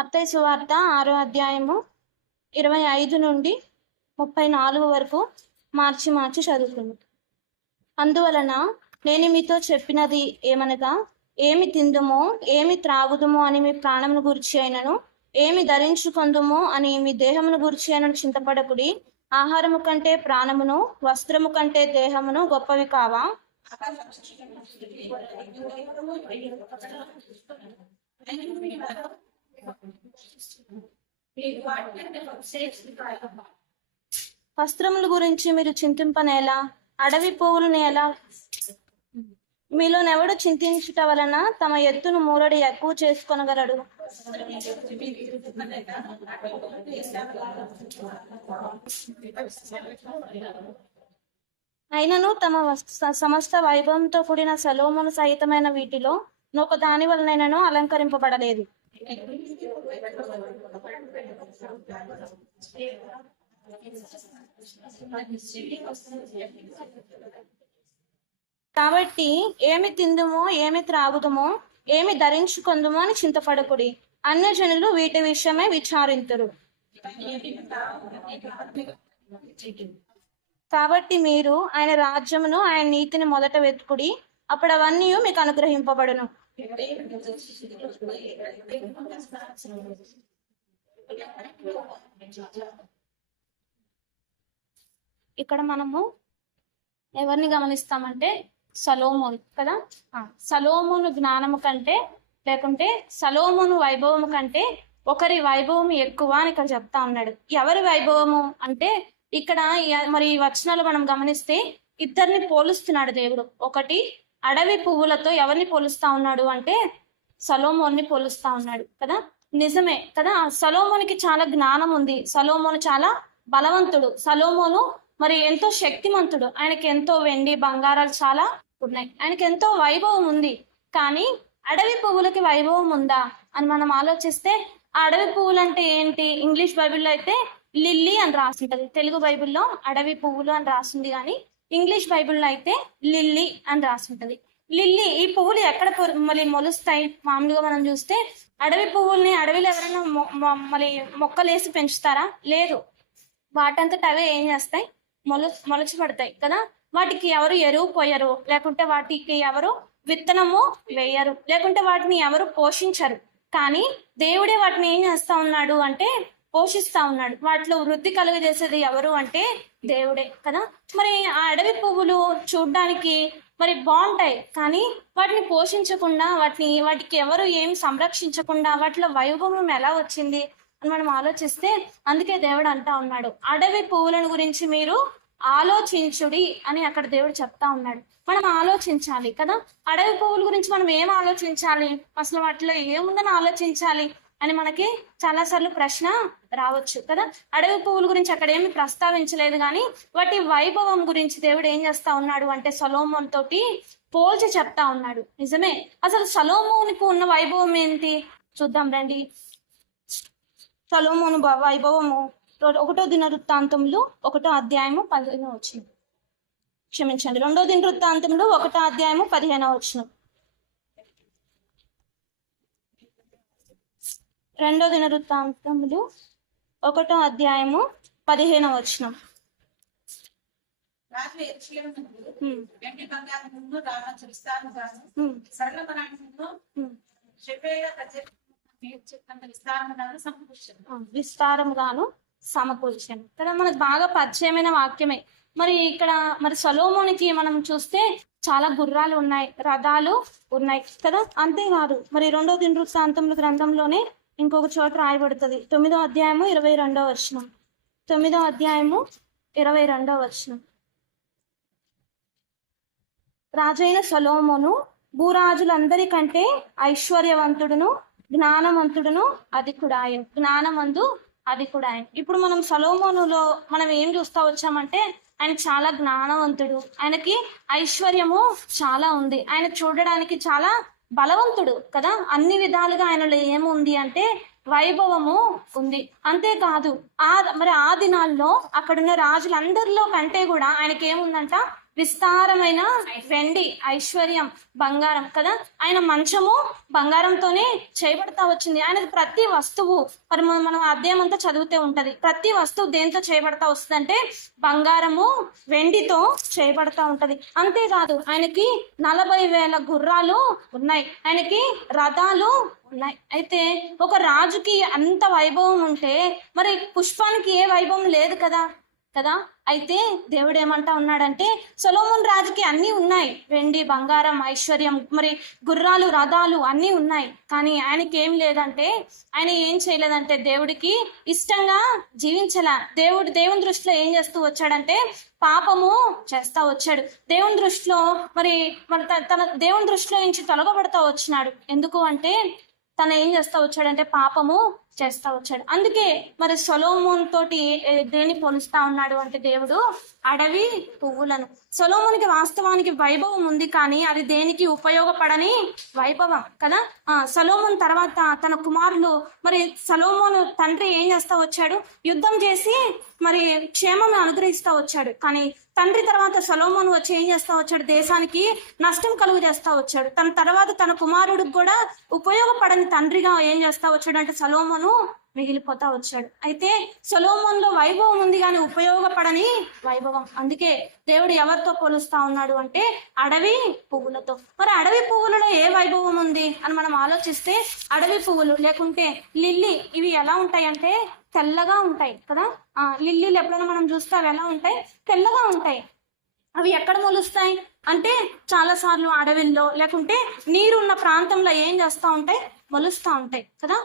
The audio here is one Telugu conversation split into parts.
మత్తయి సువార్త 6వ అధ్యాయము 25 నుండి 34 వరకు మార్చి చదువుతుంది. అందువలన నేను మీతో చెప్పినది ఏమనగా, ఏమి తిందుమో ఏమి త్రాగుదుమో అని మీ ప్రాణమును గురించి అయినను, ఏమి ధరించుకొందుమో అని మీ దేహమును గురించి అయినను చింతపడకుడి. ఆహారము కంటే ప్రాణమును, వస్త్రము కంటే దేహమును గొప్పవి కావా? వస్త్రముల గురించి మీరు చింతింపనేలా? అడవి పువ్వులను ఎలా? మీలోనెవడు చింతించుట వలన తమ ఎత్తును మూరడి ఎక్కువ చేసుకొనగలడు? అయినను తమ సమస్త వైభవంతో కూడిన సొలొమోను సహితమైన వీటిలో నొక దాని వలనైనను అలంకరింపబడలేదు. కాబట్టి ఏమి తిందుమో ఏమి త్రాగుదుమో ఏమి ధరించుకొందుమో అని చింతపడకుడి. అన్యజనులు వీటి విషయమై విచారింతురు. కాబట్టి మీరు ఆయన రాజ్యమును ఆయన నీతిని మొదట వెతుకుడి, అప్పుడు అవన్నీ మీకు అనుగ్రహింపబడును. ఇక్కడ మనము ఎవరిని గమనిస్తామంటే సొలొమోను కదా. సొలొమోను జ్ఞానము కంటే లేకుంటే సొలొమోను వైభవము కంటే ఒకరి వైభవం ఎక్కువ అని ఇక్కడ చెప్తా ఉన్నాడు. ఎవరి వైభవము అంటే ఇక్కడ మరి ఈ వచనాలు మనం గమనిస్తే ఇద్దరిని పోలుస్తున్నాడు దేవుడు. ఒకటి అడవి పువ్వులతో ఎవరిని పోలుస్తా ఉన్నాడు అంటే సొలొమోన్ని పోలుస్తా ఉన్నాడు కదా. నిజమే కదా, సొలొమోనికి చాలా జ్ఞానం ఉంది, సొలొమోను చాలా బలవంతుడు, సొలొమోను మరి ఎంతో శక్తిమంతుడు, ఆయనకి ఎంతో వెండి బంగారాలు చాలా ఉన్నాయి, ఆయనకి ఎంతో వైభవం ఉంది. కానీ అడవి పువ్వులకి వైభవం ఉందా అని మనం ఆలోచిస్తే ఆ అడవి పువ్వులు అంటే ఏంటి? ఇంగ్లీష్ బైబిల్లో అయితే లిల్లీ అని రాసింటది, తెలుగు బైబిల్లో అడవి పువ్వులు అని రాసింది, కానీ ఇంగ్లీష్ బైబిల్లో అయితే లిల్లీ అని రాసింటది. లిల్లీ ఈ పువ్వులు ఎక్కడ మళ్ళీ మొలుస్తాయి? మామూలుగా మనం చూస్తే అడవి పువ్వుల్ని అడవిలో ఎవరైనా మళ్ళీ మొక్కలేసి పెంచుతారా? లేదు, వాటంతట అవే ఏం చేస్తాయి? మొలచి పడతాయి కదా. వాటికి ఎవరు ఎరువు పోయరు, లేకుంటే వాటికి ఎవరు విత్తనము వేయరు, లేకుంటే వాటిని ఎవరు పోషించరు. కానీ దేవుడే వాటిని ఏం చేస్తా ఉన్నాడు అంటే పోషిస్తా ఉన్నాడు. వాటిలో వృద్ధి కలుగజేసేది ఎవరు అంటే దేవుడే కదా. మరి ఆ అడవి పువ్వులు చూడ్డానికి మరి బాగుంటాయి, కానీ వాటిని పోషించకుండా వాటికి ఎవరు ఏం సంరక్షించకుండా వాటిలో వైభవం ఎలా వచ్చింది అని మనం ఆలోచిస్తే, అందుకే దేవుడు అంటా ఉన్నాడు అడవి పువ్వులను గురించి మీరు ఆలోచించుడి అని అక్కడ దేవుడు చెప్తా ఉన్నాడు. మనం ఆలోచించాలి కదా. అడవి పువ్వుల గురించి మనం ఏం ఆలోచించాలి, అసలు వాటిలో ఏముందని ఆలోచించాలి అని మనకి చాలాసార్లు ప్రశ్న రావచ్చు కదా. అడవి పువ్వుల గురించి అక్కడ ఏమి ప్రస్తావించలేదు, కానీ వాటి వైభవం గురించి దేవుడు ఏం చేస్తా ఉన్నాడు అంటే సొలొమోను తోటి పోల్చి చెప్తా ఉన్నాడు. నిజమే, అసలు సొలొమోనుకు ఉన్న వైభవం ఏంటి చూద్దాం రండి. సొలొమోను వైభవము 1వ దినవృత్తాంతములు 1వ అధ్యాయము 15వ వచనం. క్షమించండి, 2వ దినవృత్తాంతములు 1వ అధ్యాయము 15వ వచనం. 2వ దినవృత్తాంతములు 1వ అధ్యాయము 15వ వచనం. విస్తారముగాను సమకూర్చాను కదా. మనకు బాగా పరిచయమైన వాక్యమే. మరి ఇక్కడ మరి సొలొమోనుకి మనం చూస్తే చాలా గుర్రాలు ఉన్నాయి, రథాలు ఉన్నాయి కదా. అంతేకాదు మరి 2వ దినవృత్తాంతముల గ్రంథంలోనే ఇంకొక చోట రాయబడుతుంది, 9వ అధ్యాయము 22వ వచనం. 9వ అధ్యాయము 22వ వచనం. రాజైన సొలొమోను భూరాజులందరికంటే ఐశ్వర్యవంతుడును జ్ఞానవంతుడును అధికుడాయను. జ్ఞానమందు అధికుడాయను. ఇప్పుడు మనం సొలొమోనులో మనం ఏం చూస్తా వచ్చామంటే ఆయన చాలా జ్ఞానవంతుడు, ఆయనకి ఐశ్వర్యము చాలా ఉంది, ఆయన చూడడానికి చాలా బలవంతుడు కదా. అన్ని విధాలుగా ఆయనలో ఏముంది అంటే వైభవము ఉంది. అంతేకాదు మరి ఆ దినాల్లో అక్కడున్న రాజులందరిలో కంటే కూడా ఆయనకి ఏముందంట? విస్తారమైన వెండి, ఐశ్వర్యం, బంగారం కదా. ఆయన మంచము బంగారంతోనే చేయబడతా వచ్చింది. ఆయనది ప్రతి వస్తువు మరి మనం అధ్యాయం అంతా చదివితే ఉంటది. ప్రతి వస్తువు దేంతో చేయబడతా వస్తుందంటే బంగారము, వెండితో చేయబడతా ఉంటది. అంతేకాదు ఆయనకి 40,000 గుర్రాలు ఉన్నాయి, ఆయనకి రథాలు ఉన్నాయి. అయితే ఒక రాజుకి అంత వైభవం ఉంటే మరి పుష్పానికి ఏ వైభవం లేదు కదా. అయితే దేవుడు ఏమంటా ఉన్నాడంటే సొలొమోను రాజుకి అన్నీ ఉన్నాయి, వెండి, బంగారం, ఐశ్వర్యం, మరి గుర్రాలు, రథాలు అన్నీ ఉన్నాయి. కానీ ఆయనకి ఏం లేదంటే, ఆయన ఏం చేయలేదంటే దేవుడికి ఇష్టంగా జీవించలా. దేవుని దృష్టిలో ఏం చేస్తూ వచ్చాడంటే పాపము చేస్తా వచ్చాడు. దేవుని దృష్టిలో మరి తన దేవుని దృష్టిలో నుంచి తొలగబడతా వచ్చినాడు. ఎందుకు అంటే తను ఏం చేస్తా వచ్చాడంటే పాపము చేస్తా వచ్చాడు. అందుకే మరి సొలొమోను తోటి దేని పోలుస్తా ఉన్నాడు అంటే దేవుడు అడవి పువ్వులను. సొలొమోనుకి వాస్తవానికి వైభవం ఉంది, కానీ అది దేనికి ఉపయోగపడని వైభవం కదా. సొలొమోను తర్వాత తన కుమారులు మరి సొలొమోను తండ్రి ఏం చేస్తా వచ్చాడు, యుద్ధం చేసి మరి క్షేమం అనుగ్రహిస్తా వచ్చాడు. కానీ తండ్రి తర్వాత సొలొమోను వచ్చి ఏం చేస్తా వచ్చాడు, దేశానికి నష్టం కలుగు చేస్తా వచ్చాడు. తన తర్వాత తన కుమారుడికి కూడా ఉపయోగపడని తండ్రిగా ఏం చేస్తా వచ్చాడు అంటే సొలొమోను మిగిలిపోతా వచ్చాడు. అయితే సొలొమోనులో వైభవం ఉంది కానీ ఉపయోగపడని వైభవం. అందుకే దేవుడు ఎవరితో పోలుస్తా ఉన్నాడు అంటే అడవి పువ్వులతో. మరి అడవి పువ్వులలో ఏ వైభవం ఉంది అని మనం ఆలోచిస్తే అడవి పువ్వులు లేకుంటే లిల్లీ, ఇవి ఎలా ఉంటాయి అంటే తెల్లగా ఉంటాయి కదా. లిల్లీలు ఎప్పుడైనా మనం చూస్తే అవి ఎలా ఉంటాయి, తెల్లగా ఉంటాయి. అవి ఎక్కడ మొలుస్తాయి అంటే చాలా సార్లు అడవిల్లో లేకుంటే నీరున్న ప్రాంతంలో ఏం చేస్తూ ఉంటాయి, మొలుస్తూ ఉంటాయి కదా.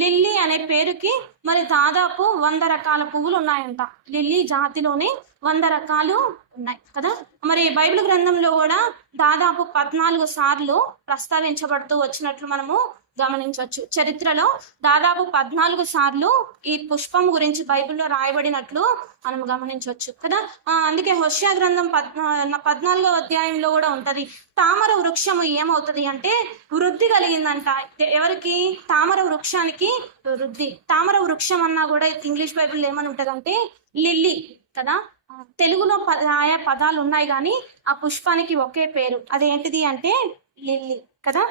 లిల్లీ అనే పేరుకి మరి దాదాపు 100 రకాల పువ్వులు ఉన్నాయంట. లిల్లీ జాతిలోనే 100 రకాలు ఉన్నాయి కదా. మరి బైబిల్ గ్రంథంలో కూడా దాదాపు 14 సార్లు ప్రస్తావించబడుతూ వచ్చినట్లు మనము గమనించవచ్చు. చరిత్రలో దాదాపు 14 సార్లు ఈ పుష్పం గురించి బైబిల్లో రాయబడినట్లు మనం గమనించవచ్చు కదా. అందుకే హోషేయ గ్రంథం 14వ అధ్యాయంలో కూడా ఉంటది. తామర వృక్షము ఏమవుతుంది అంటే వృద్ధి కలిగిందంట. ఎవరికి? తామర వృక్షానికి వృద్ధి. తామర వృక్షం అన్నా కూడా ఇంగ్లీష్ బైబిల్లో ఏమని ఉంటది అంటే లిల్లీ కదా. తెలుగులో ఆయా పదాలు ఉన్నాయి కానీ ఆ పుష్పానికి ఒకే పేరు, అదేంటిది అంటే లిల్లీ కదా.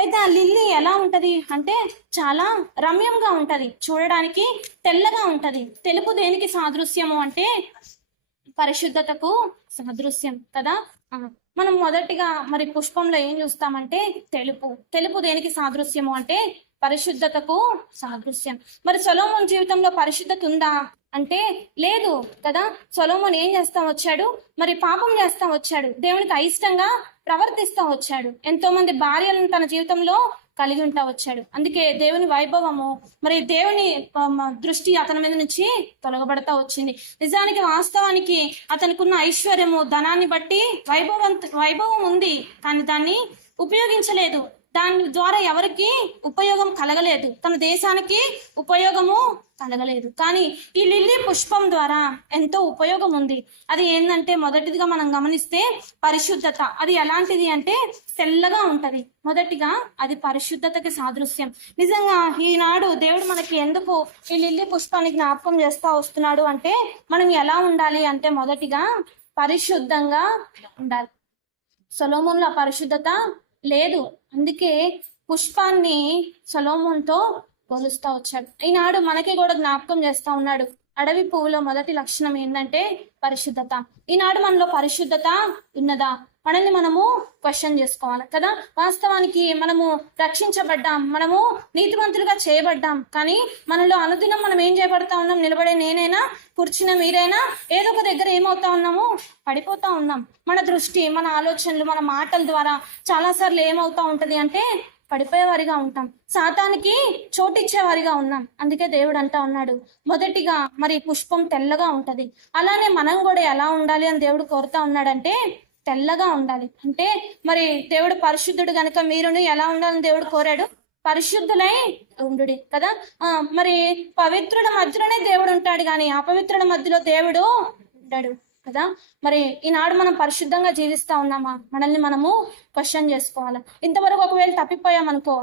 అయితే ఆ లిల్లీ ఎలా ఉంటది అంటే చాలా రమ్యంగా ఉంటది, చూడడానికి తెల్లగా ఉంటది. తెలుపు దేనికి సాదృశ్యము అంటే పరిశుద్ధతకు సాదృశ్యం కదా. మనం మొదటిగా మరి పుష్పంలో ఏం చూస్తామంటే తెలుపు దేనికి సాదృశ్యము అంటే పరిశుద్ధతకు సాదృశ్యం. మరి సొలొమోను జీవితంలో పరిశుద్ధత ఉందా అంటే లేదు కదా. సొలొమోను ఏం చేస్తా వచ్చాడు, మరి పాపం చేస్తా వచ్చాడు, దేవునికి అయిష్టంగా ప్రవర్తిస్తా వచ్చాడు, ఎంతో మంది భార్యలను తన జీవితంలో కలిగి ఉంటా వచ్చాడు. అందుకే దేవుని వైభవము మరి దేవుని దృష్టి అతని మీద నుంచి తొలగబడతా వచ్చింది. నిజానికి వాస్తవానికి అతనికి ఉన్న ఐశ్వర్యము, ధనాన్ని బట్టి వైభవం ఉంది, కానీ దాన్ని ఉపయోగించలేదు. దాని ద్వారా ఎవరికి ఉపయోగం కలగలేదు, తన దేశానికి ఉపయోగము కలగలేదు. కానీ ఈ లిల్లీ పుష్పం ద్వారా ఎంతో ఉపయోగం ఉంది. అది ఏంటంటే మొదటిదిగా మనం గమనిస్తే పరిశుద్ధత. అది ఎలాంటిది అంటే తెల్లగా ఉంటది. మొదటిగా అది పరిశుద్ధతకి సాదృశ్యం. నిజంగా ఈనాడు దేవుడు మనకి ఎందుకు ఈ లిల్లీ పుష్పాన్ని జ్ఞాపకం చేస్తా వస్తున్నాడు అంటే మనం ఎలా ఉండాలి అంటే మొదటిగా పరిశుద్ధంగా ఉండాలి. సొలొమోనులో పరిశుద్ధత లేదు, అందుకే పుష్పాన్ని సొలొమోనుతో పోలుస్తా వచ్చాడు. ఈనాడు మనకి కూడా జ్ఞాపకం చేస్తా ఉన్నాడు. అడవి పువ్వులో మొదటి లక్షణం ఏంటంటే పరిశుద్ధత. ఈనాడు మనలో పరిశుద్ధత ఉన్నదా? మనల్ని మనము క్వశ్చన్ చేసుకోవాలి కదా. వాస్తవానికి మనము రక్షించబడ్డాం, మనము నీతిమంతులుగా చేయబడ్డాం, కానీ మనలో అనుదినం మనం ఏం చేయబడతా ఉన్నాం? నిలబడే నేనైనా, కూర్చున్న మీరైనా ఏదో ఒక దగ్గర ఏమవుతా ఉన్నాము? పడిపోతా ఉన్నాం. మన దృష్టి, మన ఆలోచనలు, మన మాటల ద్వారా చాలాసార్లు ఏమవుతా ఉంటది అంటే పడిపోయేవారిగా ఉంటాం, సాతానికి చోటిచ్చేవారిగా ఉన్నాం. అందుకే దేవుడు అంటా ఉన్నాడు మొదటిగా మరి పుష్పం తెల్లగా ఉంటది. అలానే మనం కూడా ఎలా ఉండాలి అని దేవుడు కోరుతా ఉన్నాడంటే తెల్లగా ఉండాలి. అంటే మరి దేవుడు పరిశుద్ధుడు కనుక మీరును ఎలా ఉండాలని దేవుడు కోరాడు? పరిశుద్ధులై ఉండు కదా. మరి పవిత్రుల మధ్యలోనే దేవుడు ఉంటాడు, కానీ అపవిత్రుల మధ్యలో దేవుడు ఉంటాడు కదా. మరి ఈనాడు మనం పరిశుద్ధంగా జీవిస్తా ఉన్నామా? మనల్ని మనము క్వశ్చన్ చేసుకోవాలి. ఇంతవరకు ఒకవేళ తప్పిపోయామనుకో,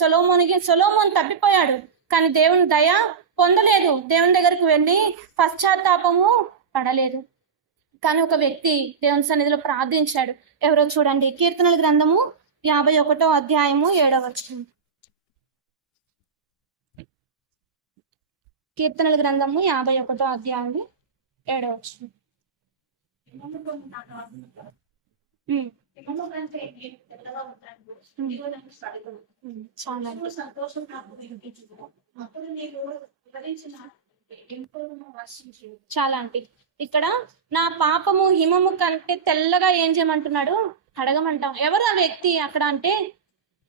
సొలొమోను తప్పిపోయాడు, కానీ దేవుని దయ పొందలేదు, దేవుని దగ్గరికి వెళ్ళి పశ్చాత్తాపము పడలేదు. కానీ ఒక వ్యక్తి దేవుని సన్నిధిలో ప్రార్థించాడు. ఎవరో చూడండి, కీర్తనల గ్రంథము 51వ అధ్యాయము 7వ వచనం. కీర్తనల గ్రంథము 51వ అధ్యాయము 7వ వచనం. చాలా అంటే ఇక్కడ నా పాపము హిమము కంటే తెల్లగా ఏం చేయమంటున్నాడు, అడగమంటాం. ఎవరు ఆ వ్యక్తి అక్కడ అంటే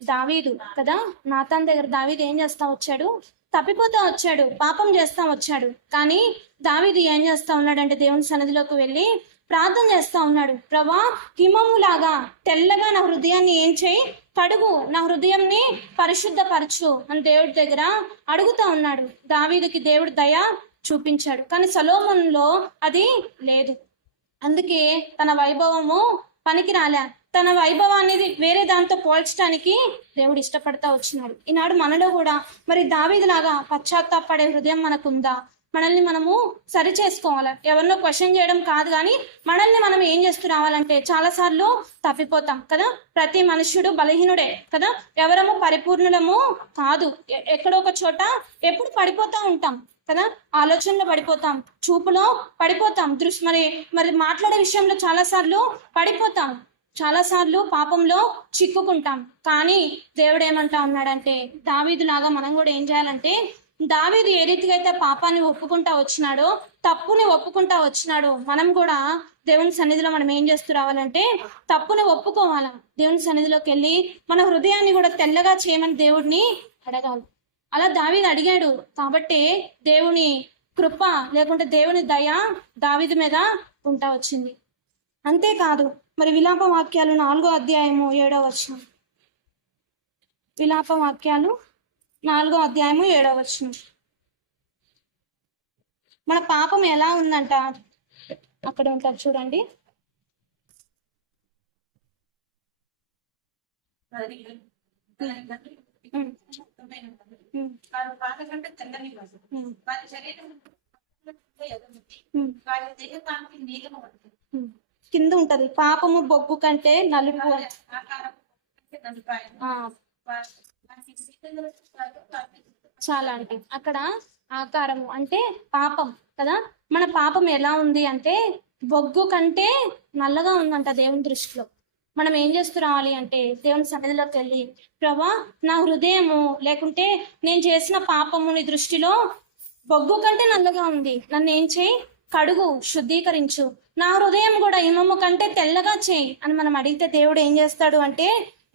దావీదు కదా. నాతాన్ దగ్గర దావీదు ఏం చేస్తా వచ్చాడు, తప్పిపోతా వచ్చాడు, పాపం చేస్తా వచ్చాడు. కానీ దావీదు ఏం చేస్తా ఉన్నాడంటే దేవుని సన్నిధిలోకి వెళ్ళి ప్రార్థన చేస్తా ఉన్నాడు. ప్రభా, హిమము లాగా తెల్లగా నా హృదయాన్ని ఏం చేయి, కడుగు, నా హృదయంని పరిశుద్ధపరచు అని దేవుడి దగ్గర అడుగుతా ఉన్నాడు. దావీదుకి దేవుడు దయ చూపించాడు, కానీ సొలొమోనులో అది లేదు. అందుకే తన వైభవము పనికి రాలే. తన వైభవాన్ని వేరే దాంతో పోల్చడానికి దేవుడు ఇష్టపడతా వచ్చినాడు. ఈనాడు మనలో కూడా మరి దావీదులాగా పశ్చాత్తాపడే హృదయం మనకుందా? మనల్ని మనము సరి చేసుకోవాలి. ఎవరినో క్వశ్చన్ చేయడం కాదు, కానీ మనల్ని మనం ఏం చేస్తూ రావాలంటే చాలాసార్లు తప్పిపోతాం కదా. ప్రతి మనుష్యుడు బలహీనుడే కదా. ఎవరము పరిపూర్ణులము కాదు. ఎక్కడో ఒక చోట ఎప్పుడు పడిపోతూ ఉంటాం కదా. ఆలోచనలో పడిపోతాం, చూపులో పడిపోతాం, మరి మాట్లాడే విషయంలో చాలాసార్లు పడిపోతాం, చాలాసార్లు పాపంలో చిక్కుకుంటాం. కానీ దేవుడు ఏమంటా ఉన్నాడంటే దావీదులాగా మనం కూడా ఏం చేయాలంటే, దావీదు ఏ రీతిగా అయితే పాపాన్ని ఒప్పుకుంటా వచ్చినాడో, తప్పుని ఒప్పుకుంటా వచ్చినాడో, మనం కూడా దేవుని సన్నిధిలో మనం ఏం చేస్తూ రావాలంటే తప్పుని ఒప్పుకోవాలా. దేవుని సన్నిధిలోకి వెళ్ళి మన హృదయాన్ని కూడా తెల్లగా చేయమని దేవుడిని అడగాలి. అలా దావీదు అడిగాడు కాబట్టి దేవుని కృప లేకుంటే దేవుని దయ దావీదు మీద ఉంటా వచ్చింది. అంతేకాదు, మరి విలాప వాక్యాలు 4వ అధ్యాయము 7వ వచనం. విలాప వాక్యాలు 4వ అధ్యాయము 7వ వచనం. మన పాపం ఎలా ఉందంట అక్కడ ఉంటారు చూడండి. కింద ఉంటది, పాపము బొగ్గు కంటే నలుపు. చాలా అంటే అక్కడ ఆకారము అంటే పాపం కదా. మన పాపం ఎలా ఉంది అంటే బొగ్గు కంటే నల్లగా ఉందంట దేవుని దృష్టిలో. మనం ఏం చేస్తూ రావాలి అంటే దేవుని సన్నిధిలోకి వెళ్ళి, ప్రభా, నా హృదయము లేకుంటే నేను చేసిన పాపము నీ దృష్టిలో బొగ్గు కంటే నల్లగా ఉంది, నన్ను ఏం చేయి, కడుగు, శుద్ధీకరించు, నా హృదయం కూడా హిమము కంటే తెల్లగా చేయి అని మనం అడిగితే దేవుడు ఏం చేస్తాడు అంటే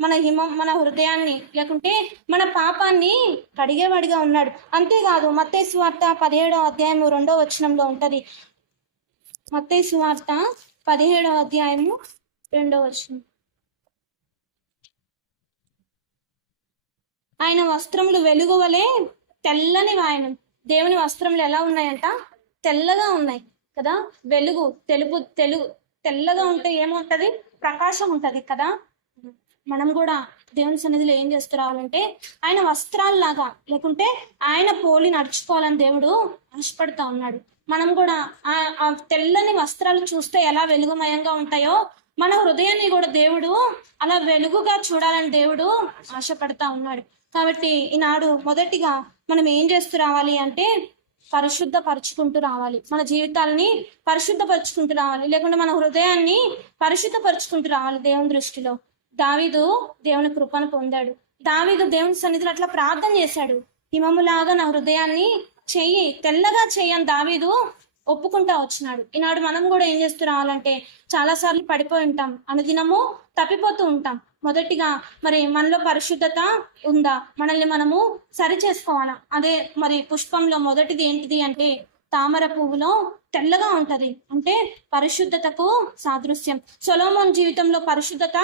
మన హృదయాన్ని లేకుంటే మన పాపాన్ని కడిగేవాడిగా ఉన్నాడు. అంతేకాదు, మత్తయి సువార్త 17వ అధ్యాయము 2వ వచనంలో ఉంటది. మత్తయి సువార్త 17వ అధ్యాయము 2వ వచనం. ఆయన వస్త్రములు వెలుగు వలె తెల్లని వాయనం. దేవుని వస్త్రములు ఎలా ఉన్నాయంట, తెల్లగా ఉన్నాయి కదా. వెలుగు, తెల్లగా ఉంటే ఏముంటది, ప్రకాశం ఉంటది కదా. మనం కూడా దేవుని సన్నిధిలో ఏం చేస్తూ రావాలంటే ఆయన వస్త్రాల్లాగా లేకుంటే ఆయన పోలి నడుచుకోవాలని దేవుడు ఆశపడుతూ ఉన్నాడు. మనం కూడా ఆ తెల్లని వస్త్రాలు చూస్తే ఎలా వెలుగుమయంగా ఉంటాయో మన హృదయాన్ని కూడా దేవుడు అలా వెలుగుగా చూడాలని దేవుడు ఆశపడతా ఉన్నాడు. కాబట్టి ఈనాడు మొదటిగా మనం ఏం చేస్తూ రావాలి అంటే పరిశుద్ధపరుచుకుంటూ రావాలి. మన జీవితాలని పరిశుద్ధపరుచుకుంటూ రావాలి, లేకుంటే మన హృదయాన్ని పరిశుద్ధపరుచుకుంటూ రావాలి. దేవుని దృష్టిలో దావీదు దేవుని కృపను పొందాడు. దావీదు దేవుని సన్నిధిలో అట్లా ప్రార్థన చేశాడు, హిమములాగా నా హృదయాన్ని చెయ్యి, తెల్లగా చెయ్యని దావీదు ఒప్పుకుంటా వచ్చినాడు. ఈనాడు మనం కూడా ఏం చేస్తూ రావాలంటే చాలాసార్లు పడిపోయి ఉంటాం, అనుదినము తప్పిపోతూ ఉంటాం. మొదటిగా మరి మనలో పరిశుద్ధత ఉందా, మనల్ని మనము సరి చేసుకోవాలా. అదే మరి పుష్పంలో మొదటిది ఏంటిది అంటే తామర పువ్వులో తెల్లగా ఉంటది, అంటే పరిశుద్ధతకు సాదృశ్యం. సొలొమోను జీవితంలో పరిశుద్ధత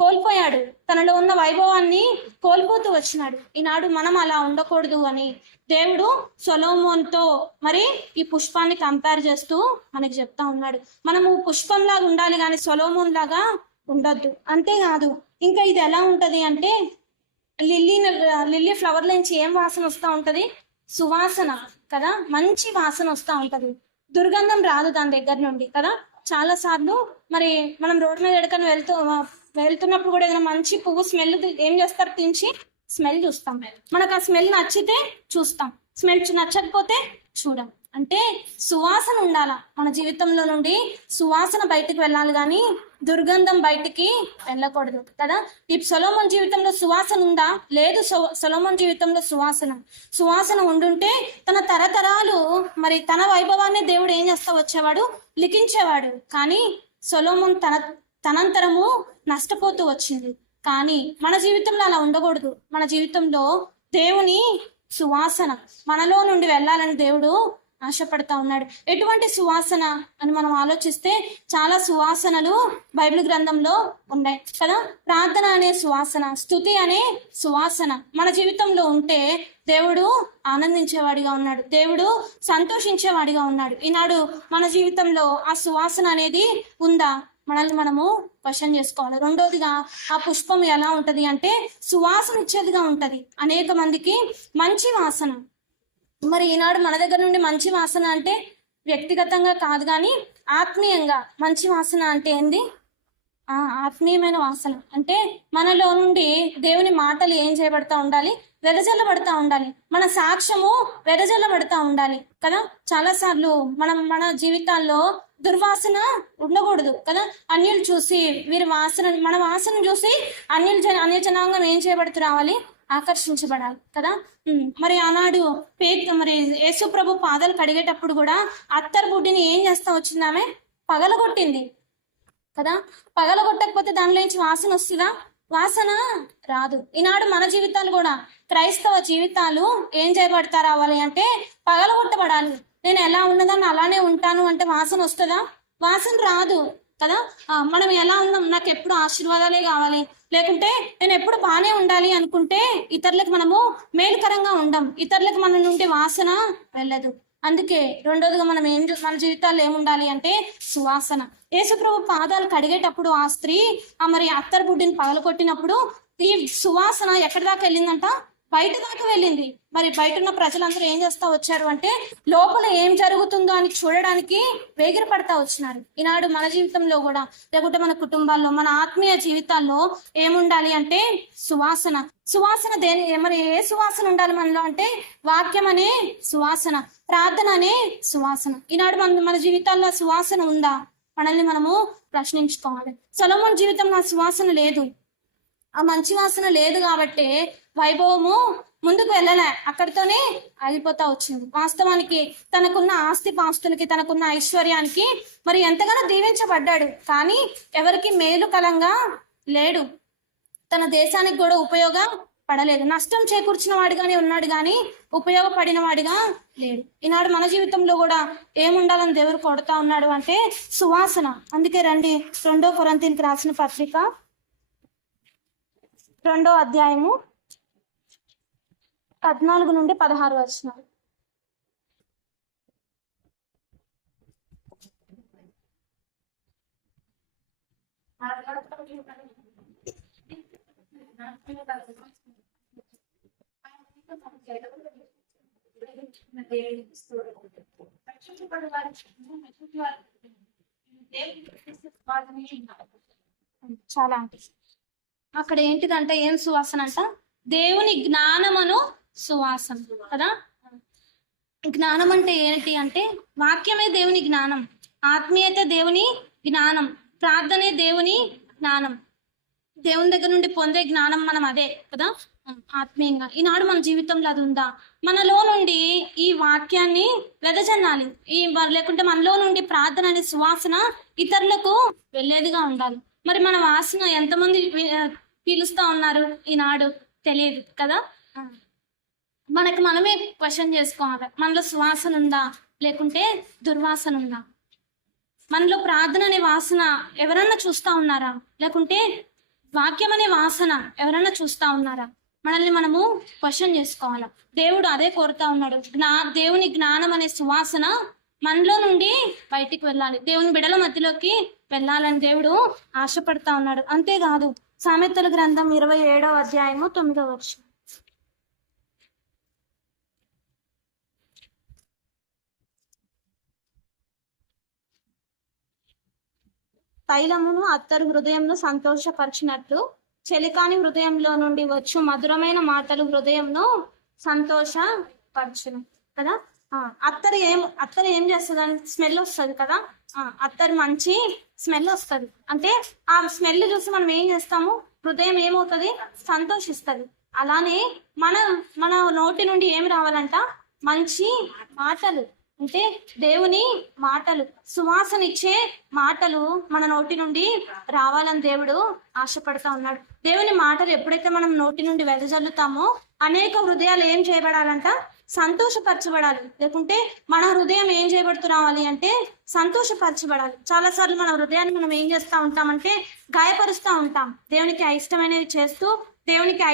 కోల్పోయాడు, తనలో ఉన్న వైభవాన్ని కోల్పోతూ వచ్చినాడు. ఈనాడు మనం అలా ఉండకూడదు అని దేవుడు సొలొమోనుతో మరి ఈ పుష్పాన్ని కంపేర్ చేస్తూ మనకి చెప్తా ఉన్నాడు. మనము పుష్పంలాగా ఉండాలి కానీ సొలొమోను లాగా ఉండొద్దు. అంతేకాదు, ఇంకా ఇది ఎలా ఉంటది అంటే లిల్లీ ఫ్లవర్ నుంచి ఏం వాసన వస్తూ ఉంటది, సువాసన కదా, మంచి వాసన వస్తూ ఉంటది, దుర్గంధం రాదు దాని దగ్గర నుండి కదా. చాలా సార్లు మరి మనం రోడ్డు మీద ఎక్కడికైనా వెళ్తున్నప్పుడు కూడా ఏదైనా మంచి పువ్వు స్మెల్ ఏం చేస్తారు, తించి స్మెల్ చూస్తాం. మనకు ఆ స్మెల్ నచ్చితే చూస్తాం, స్మెల్ నచ్చకపోతే చూడం. అంటే సువాసన ఉండాల మన జీవితంలో నుండి, సువాసన బయటికి వెళ్ళాలి కానీ దుర్గంధం బయటికి వెళ్ళకూడదు కదా. ఈ సొలొమోను జీవితంలో సువాసన ఉందా? లేదు. సొలొమోను జీవితంలో సువాసన ఉండుంటే తన తరతరాలు మరి తన వైభవాన్ని దేవుడు ఏం చేస్తా వచ్చేవాడు, లిఖించేవాడు. కానీ సొలొమోను తనంతరము నష్టపోతూ వచ్చింది. కానీ మన జీవితంలో అలా ఉండకూడదు. మన జీవితంలో దేవుని సువాసన మనలో నుండి వెళ్ళాలని దేవుడు ఆశపడతా ఉన్నాడు. ఎటువంటి సువాసన అని మనం ఆలోచిస్తే చాలా సువాసనలు బైబిల్ గ్రంథంలో ఉన్నాయి కదా. ప్రార్థన అనే సువాసన, స్తుతి అనే సువాసన మన జీవితంలో ఉంటే దేవుడు ఆనందించేవాడిగా ఉన్నాడు, దేవుడు సంతోషించేవాడిగా ఉన్నాడు. ఈనాడు మన జీవితంలో ఆ సువాసన అనేది ఉందా? మనల్ని మనము క్వశ్చన్ చేసుకోవాలి. రెండోదిగా ఆ పుష్పం ఎలా ఉంటది అంటే సువాసన ఇచ్చేదిగా ఉంటది, అనేక మందికి మంచి వాసన. మరి ఈనాడు మన దగ్గర నుండి మంచి వాసన అంటే వ్యక్తిగతంగా కాదు కానీ ఆత్మీయంగా మంచి వాసన అంటే ఏంది? ఆత్మీయమైన వాసన అంటే మనలో నుండి దేవుని మాటలు ఏం చేయబడతా ఉండాలి, వెదజల్లబడతా ఉండాలి, మన సాక్ష్యము వెదజల్లబడతా ఉండాలి కదా. చాలా సార్లు మన జీవితాల్లో దుర్వాసన ఉండకూడదు కదా. అన్యులు చూసి మన వాసన చూసి అన్య జనాంగం ఏం చేయబడుతూ రావాలి, ఆకర్షించబడాలి కదా. మరి ఆనాడు మరి యేసు ప్రభు పాదాలు కడిగేటప్పుడు కూడా అత్తర్ బుడ్డిని ఏం చేస్తా వచ్చింది, ఆమె పగలగొట్టింది కదా. పగలగొట్టకపోతే దానిలో నుంచి వాసన వస్తుందా? వాసన రాదు. ఈనాడు మన జీవితాలు కూడా, క్రైస్తవ జీవితాలు ఏం చేయబడతా రావాలి అంటే పగలగొట్టబడాలి. నేను ఎలా ఉన్నదాన్ని అలానే ఉంటాను అంటే వాసన వస్తుందా? వాసన రాదు కదా. మనం ఎలా ఉన్నాం, నాకు ఎప్పుడు ఆశీర్వాదాలే కావాలి, లేకుంటే నేను ఎప్పుడు బాగానే ఉండాలి అనుకుంటే ఇతరులకు మనము మేలుకరంగా ఉండం, ఇతరులకు మన నుండి వాసన వెళ్ళదు. అందుకే రెండోదిగా మన జీవితాల్లో ఏముండాలి అంటే సువాసన. యేసుప్రభు పాదాలు కడిగేటప్పుడు ఆ స్త్రీ మరి అత్తర్ బుడ్డిని పగలగొట్టినప్పుడు ఈ సువాసన ఎక్కడి దాకా వెళ్ళిందంట, బయట దాకా వెళ్ళింది. మరి బయట ఉన్న ప్రజలందరూ ఏం చేస్తా వచ్చారు అంటే లోపల ఏం జరుగుతుందో అని చూడడానికి వేగిర పడతా వచ్చినారు. ఈనాడు మన జీవితంలో కూడా, లేకుంటే మన కుటుంబాల్లో, మన ఆత్మీయ జీవితాల్లో ఏముండాలి అంటే సువాసన. మరి ఏ సువాసన ఉండాలి మనలో అంటే వాక్యం అనే సువాసన, ప్రార్థన అనే సువాసన. ఈనాడు మన జీవితాల్లో సువాసన ఉందా? మనల్ని మనము ప్రశ్నించుకోవాలి. సొలొమోను జీవితంలో ఆ సువాసన లేదు, ఆ మంచి వాసన లేదు కాబట్టి వైభవము ముందుకు వెళ్ళలే, అక్కడితోనే ఆగిపోతా వచ్చింది. వాస్తవానికి తనకున్న ఆస్తి పాస్తులకి, తనకున్న ఐశ్వర్యానికి మరి ఎంతగానో దీవించబడ్డాడు, కానీ ఎవరికి మేలుకరంగా లేడు, తన దేశానికి కూడా ఉపయోగపడలేదు. నష్టం చేకూర్చిన వాడిగానే ఉన్నాడు కానీ ఉపయోగపడిన వాడిగా లేడు. ఈనాడు మన జీవితంలో కూడా ఏముండాలని దేవుడు కొడతా ఉన్నాడు అంటే సువాసన. అందుకే రండి 2 కొరింథీయులకు రాసిన పత్రిక 2వ అధ్యాయము 14 నుండి 16 వచనాలు. చాలా అక్కడ ఏంటిదంటే ఏం సువాసన అంట, దేవుని జ్ఞానమును సువాసన కదా. జ్ఞానం అంటే ఏంటి అంటే వాక్యమే దేవుని జ్ఞానం, ఆత్మీయత దేవుని జ్ఞానం, ప్రార్థనే దేవుని జ్ఞానం, దేవుని దగ్గర నుండి పొందే జ్ఞానం మనం అదే కదా ఆత్మీయంగా. ఈనాడు మన జీవితంలో అది ఉందా? మనలో నుండి ఈ వాక్యాన్ని వెదజల్లాలి, లేకుంటే మనలో నుండి ప్రార్థన అనే సువాసన ఇతరులకు వెళ్ళేదిగా ఉండాలి. మరి మన వాసన ఎంతమంది పీలుస్తా ఉన్నారు ఈనాడు తెలియదు కదా. మనకి మనమే క్వశ్చన్ చేసుకోవాలి, మనలో సువాసన ఉందా లేకుంటే దుర్వాసన ఉందా? మనలో ప్రార్థన అనే వాసన ఎవరన్నా చూస్తా ఉన్నారా, లేకుంటే వాక్యం అనే వాసన ఎవరన్నా చూస్తా ఉన్నారా? మనల్ని మనము క్వశ్చన్ చేసుకోవాలా. దేవుడు అదే కోరుతా ఉన్నాడు, దేవుని జ్ఞానం అనే సువాసన మనలో నుండి బయటికి వెళ్ళాలి, దేవుని బిడల మధ్యలోకి వెళ్ళాలని దేవుడు ఆశపడతా ఉన్నాడు. అంతేకాదు సామెతల గ్రంథం 27వ అధ్యాయము 9వ వచనం. తైలమును అత్తరు హృదయంను సంతోషపరిచినట్లు చెలికాని హృదయంలో నుండి వచ్చు మధురమైన మాటలు హృదయంను సంతోషపరచును కదా. అత్తరు ఏం చేస్తుంది అని స్మెల్ వస్తుంది కదా. అత్తరు మంచి స్మెల్ వస్తుంది అంటే ఆ స్మెల్ చూసి మనం ఏం చేస్తాము, హృదయం ఏమవుతుంది, సంతోషిస్తుంది. అలానే మన మన నోటి నుండి ఏమి రావాలంట, మంచి మాటలు అంటే దేవుని మాటలు, సువాసనిచ్చే మాటలు మన నోటి నుండి రావాలని దేవుడు ఆశపడతా ఉన్నాడు. దేవుని మాటలు ఎప్పుడైతే మనం నోటి నుండి వెదజల్లుతామో అనేక హృదయాలు ఏం చేయబడాలంట, సంతోషపరచబడాలి. లేకుంటే మన హృదయం ఏం చేయబడుతూ రావాలి అంటే సంతోషపరచబడాలి. చాలాసార్లు మన హృదయాన్ని మనం ఏం చేస్తూ ఉంటామంటే గాయపరుస్తూ ఉంటాం. దేవునికి అయిష్టమైనవి చేస్తూ, దేవునికి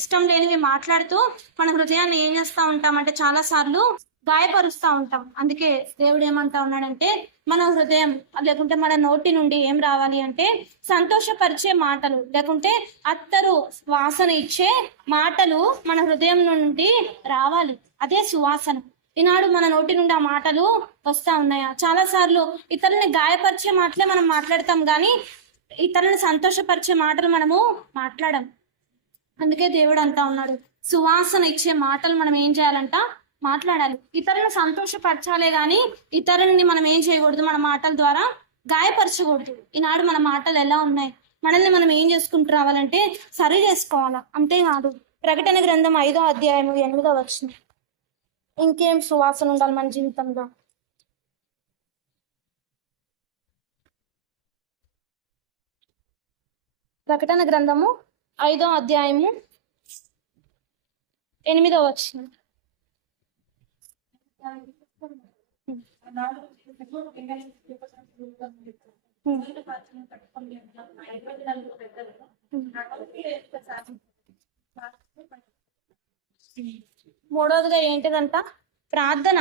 ఇష్టం లేనివి మాట్లాడుతూ మన హృదయాన్ని ఏం చేస్తూ ఉంటామంటే చాలాసార్లు గాయపరుస్తూ ఉంటాం. అందుకే దేవుడు ఏమంటా ఉన్నాడంటే మన హృదయం లేకుంటే మన నోటి నుండి ఏం రావాలి అంటే సంతోషపరిచే మాటలు, లేకుంటే అత్తరు వాసన ఇచ్చే మాటలు మన హృదయం నుండి రావాలి. అదే సువాసన. ఈనాడు మన నోటి నుండి ఆ మాటలు వస్తా ఉన్నాయా? చాలాసార్లు ఇతరులని గాయపరిచే మాటలే మనం మాట్లాడతాం, కానీ ఇతరులను సంతోషపరిచే మాటలు మనము మాట్లాడం. అందుకే దేవుడు అంటా ఉన్నాడు, సువాసన ఇచ్చే మాటలు మనం ఏం చేయాలంట, మాట్లాడాలి. ఇతరులను సంతోషపరచాలే కానీ ఇతరులని మనం ఏం చేయకూడదు, మన మాటల ద్వారా గాయపరచకూడదు. ఈనాడు మన మాటలు ఎలా ఉన్నాయి, మనల్ని మనం ఏం చేసుకుంటూ రావాలంటే సరి చేసుకోవాలా. అంతేకాదు, ప్రకటన గ్రంథం 5వ అధ్యాయం 8వ వచనం, ఇంకేం సువాసన ఉండాలి మన జీవితంలో. ప్రకటన గ్రంథము 5వ అధ్యాయము 8వ వచనం. మూడవదిగా ఏంటిదంట, ప్రార్థన.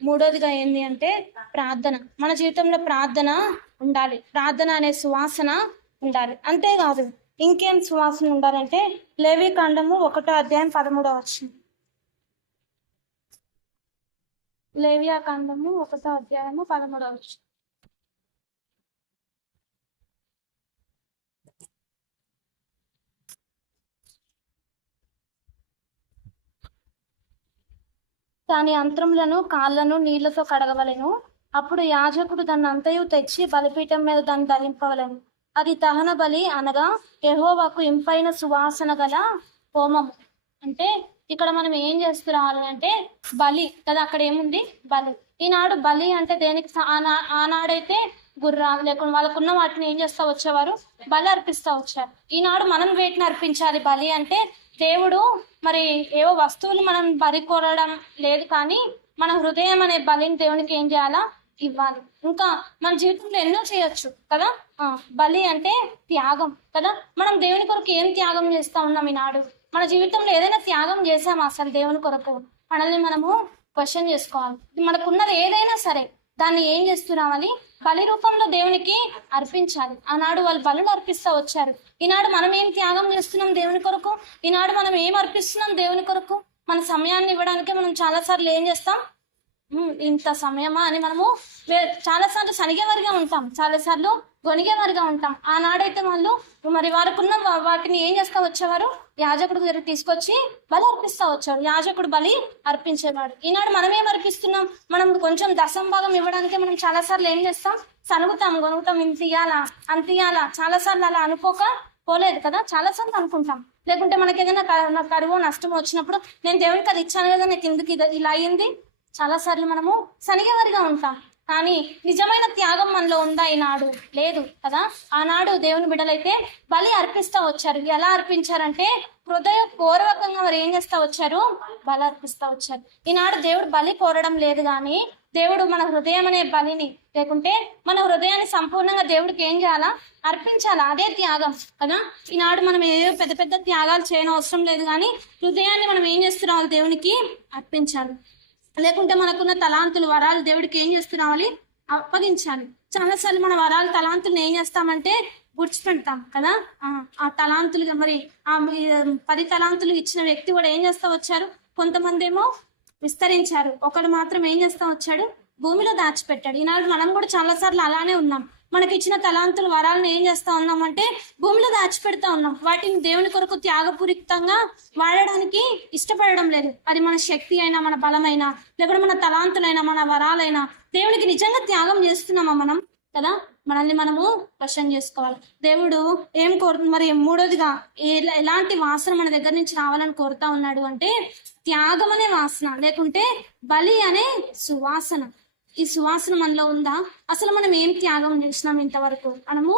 మూడవదిగా ఏంటి అంటే ప్రార్థన. మన జీవితంలో ప్రార్థన ఉండాలి. ప్రార్థన అనే సువాసన ఉండాలి. అంతేకాదు, ఇంకేం సువాసన ఉండాలంటే లేవికాండము 1వ అధ్యాయం 13వ వచనం. లేవియాకాండము 1వ అధ్యాయము 13వ వచనం. దాని అంతరములను కాళ్ళను నీళ్లతో కడగవలెను. అప్పుడు యాజకుడు దాన్ని అంతయు తెచ్చి బలిపీఠం మీద దాన్ని ధరింపవలెను. అది దహన బలి అనగా యెహోవాకు ఇంపైన సువాసన గల హోమము. అంటే ఇక్కడ మనం ఏం చేస్తూ రావాలి అంటే బలి కదా. అక్కడ ఏముంది, బలి. ఈనాడు బలి అంటే దేనికి, ఆనాడైతే గుర్రాలు లేకుండా వాళ్ళకున్న వాటిని ఏం చేస్తా వచ్చేవారు, బలి అర్పిస్తా వచ్చారు. ఈనాడు మనం వేటిని అర్పించాలి బలి అంటే, దేవుడు మరి ఏవో వస్తువులు మనం బలి కోరడం లేదు, కానీ మన హృదయం అనే బలిని దేవునికి ఏం చేయాలా, ఇవ్వాలి. ఇంకా మన జీవితంలో ఎన్నో చేయొచ్చు కదా. బలి అంటే త్యాగం కదా. మనం దేవుని కొరకు ఏం త్యాగం చేస్తా ఉన్నాం ఈనాడు? మన జీవితంలో ఏదైనా త్యాగం చేసామా అసలు దేవుని కొరకు? మనల్ని మనము క్వశ్చన్ చేసుకోవాలి. మనకున్నది ఏదైనా సరే దాన్ని ఏం చేస్తూ రావాలి, బలి రూపంలో దేవునికి అర్పించాలి. ఆనాడు వాళ్ళు బలులు అర్పిస్తూ వచ్చారు. ఈనాడు మనం ఏం త్యాగం చేస్తున్నాం దేవుని కొరకు? ఈనాడు మనం ఏం అర్పిస్తున్నాం దేవుని కొరకు? మన సమయాన్ని ఇవ్వడానికి మనం చాలాసార్లు ఏం చేస్తాం, ఇంత సమయమా అని మనము చాలాసార్లు సనిగేవారిగా ఉంటాం, చాలాసార్లు గొనిగేవారిగా ఉంటాం. ఆనాడైతే వాళ్ళు మరి వారికున్న వాటిని ఏం చేస్తా వచ్చేవారు, యాజకుడు దగ్గర తీసుకొచ్చి బలి అర్పిస్తా వచ్చారు. యాజకుడు బలి అర్పించేవాడు. ఈనాడు మనం ఏం అర్పిస్తున్నాం? మనం కొంచెం దశంభాగం ఇవ్వడానికే మనం చాలాసార్లు ఏం చేస్తాం, సనుగుతాం, గొనుగుతాం, ఇంత ఇయ్యాలా అంత ఇయ్యాలా. చాలాసార్లు అలా అనుకోక పోలేదు కదా, చాలాసార్లు అనుకుంటాం. లేకుంటే మనకి ఏదైనా కరువు నష్టం వచ్చినప్పుడు నేను దేవుడికి అది ఇచ్చాను కదా, నాకు ఎందుకు ఇలా అయ్యింది, చాలాసార్లు మనము సనిగేవారిగా ఉంటాం. కానీ నిజమైన త్యాగం మనలో ఉందా ఈనాడు? లేదు కదా. ఆనాడు దేవుని బిడ్డలైతే బలి అర్పిస్తా వచ్చారు. ఎలా అర్పించారంటే హృదయపూర్వకంగా మరి ఏం చేస్తా వచ్చారు, బలి అర్పిస్తా వచ్చారు. ఈనాడు దేవుడు బలి కోరడం లేదు, కానీ దేవుడు మన హృదయం అనే బలిని, లేకుంటే మన హృదయాన్ని సంపూర్ణంగా దేవుడికి ఏం చేయాలా, అర్పించాలా. అదే త్యాగం కదా. ఈనాడు మనం ఏ పెద్ద పెద్ద త్యాగాలు చేయని అవసరం లేదు, కానీ హృదయాన్ని మనం ఏం చేస్తున్నాం, దేవునికి అర్పించాలి. లేకుంటే మనకున్న తలాంతులు, వరాలు దేవుడికి ఏం చేస్తున్నావాలి, అప్పగించాలి. చాలాసార్లు మన వరాలు, తలాంతులను ఏం చేస్తామంటే గుర్చిపెడతాం కదా. ఆ తలాంతులుగా మరి 10 తలాంతులు ఇచ్చిన వ్యక్తి కూడా ఏం చేస్తా వచ్చారు, కొంతమంది ఏమో విస్తరించారు, ఒకడు మాత్రం ఏం చేస్తా వచ్చాడు, భూమిలో దాచిపెట్టాడు. ఈనాడు మనం కూడా చాలాసార్లు అలానే ఉన్నాం. మనకి ఇచ్చిన తలాంతులు వరాలను ఏం చేస్తా ఉన్నామంటే భూమిలో దాచిపెడతా ఉన్నాం. వాటిని దేవుని కొరకు త్యాగపూరితంగా వాడడానికి ఇష్టపడడం లేదు. అది మన శక్తి అయినా, మన బలమైనా, లేకపోతే మన తలాంతులైనా, మన వరాలైనా దేవునికి నిజంగా త్యాగం చేస్తున్నామా మనం కదా? మనల్ని మనము క్వశ్చన్ చేసుకోవాలి. దేవుడు ఏం మరి మూడోదిగా ఎలాంటి వాసన మన దగ్గర నుంచి రావాలని కోరుతా ఉన్నాడు అంటే త్యాగం అనే వాసన, లేకుంటే బలి అనే సువాసన. ఈ సువాసన మనలో ఉందా? అసలు మనం ఏం త్యాగం చేసినాం ఇంతవరకు? మనము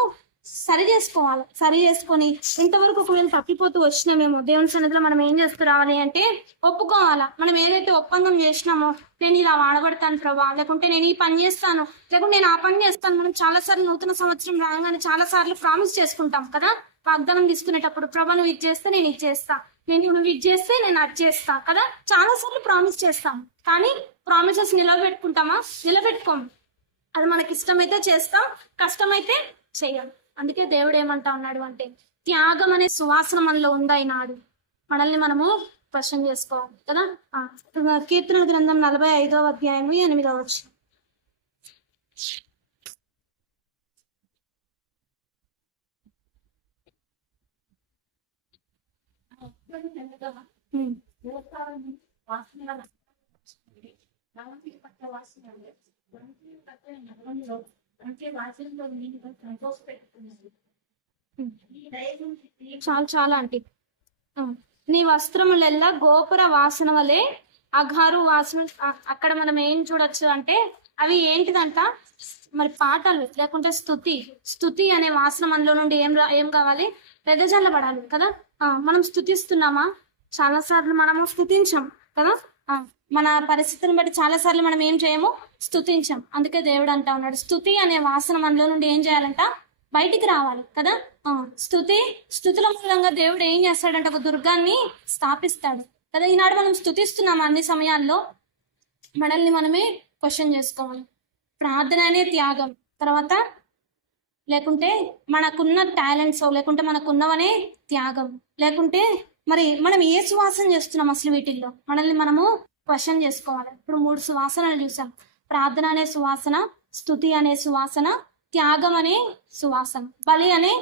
సరి చేసుకోవాలి. సరి చేసుకొని ఇంతవరకు ఒకవేళ తప్పిపోతూ వచ్చినామేమో దేవుని సన్నిధిలో మనం ఏం చేస్తూ రావాలి అంటే ఒప్పుకోవాలా. మనం ఏదైతే ఒప్పందం చేసినామో, నేను ఇలా వాడబడతాను ప్రభా, లేకుంటే నేను ఈ పని చేస్తాను, లేకుంటే నేను ఆ పని చేస్తాను. మనం చాలాసార్లు నూతన సంవత్సరం రాగానే చాలా సార్లు ప్రామిస్ చేసుకుంటాం కదా, వాగ్దానం తీసుకునేటప్పుడు ప్రభా నువ్వు ఇది చేస్తే నేను ఇది చేస్తా, నువ్వు ఇది చేస్తే నేను అది చేస్తా కదా. చాలా సార్లు ప్రామిస్ చేస్తాం, కానీ ప్రామిసెస్ నిలబెట్టుకుంటామా? నిలబెట్టుకోము. అది మనకి ఇష్టమైతే చేస్తాం, కష్టమైతే చెయ్యాలి. అందుకే దేవుడు ఏమంటా ఉన్నాడు అంటే త్యాగం అనే సువాసన మనలో ఉందా ఈనాడు? మనల్ని మనము క్వశ్చన్ చేసుకోవాలి కదా. కీర్తన గ్రంథం 45వ అధ్యాయం 8వ వచనం. చాలా చాలా అంటే నీ వస్త్రములెల్లా గోపుర వాసన వలె అఘారు వాసన. అక్కడ మనం ఏం చూడొచ్చు అంటే అవి ఏంటిదంట మరి పాటలు, లేకుంటే స్తుతి అనే వాసన మనలో నుండి ఏం కావాలి? వెదజల్లబడాలి కదా. మనం స్తుతిస్తున్నామా? చాలా సార్లు మనము స్తుతించాం కదా. మన పరిస్థితిని బట్టి చాలా సార్లు మనం ఏం చేయము? స్తుతించాం. అందుకే దేవుడు అంటా ఉన్నాడు స్తుతి అనే వాసన మనలో నుండి ఏం చేయాలంట? బయటికి రావాలి కదా. స్తుతుల మూలంగా దేవుడు ఏం చేస్తాడంటే ఒక దుర్గాన్ని స్థాపిస్తాడు కదా. ఈనాడు మనం స్తుతిస్తున్నాం అన్ని సమయాల్లో. మనల్ని మనమే క్వశ్చన్ చేసుకోవాలి. ప్రార్థన అనే త్యాగం, తర్వాత లేకుంటే మనకున్న టాలెంట్స్, లేకుంటే మనకున్నవనే త్యాగం, లేకుంటే మరి మనం ఏ సువాసన చేస్తున్నాం అసలు? వీటిల్లో మనల్ని మనము క్వశ్చన్ చేసుకోవాలి. ఇప్పుడు 3 సువాసనలు చూసాం. ప్రార్థన అనే సువాసన, స్తుతి అనే సువాసన, త్యాగం అనే సువాసన, బలి అనే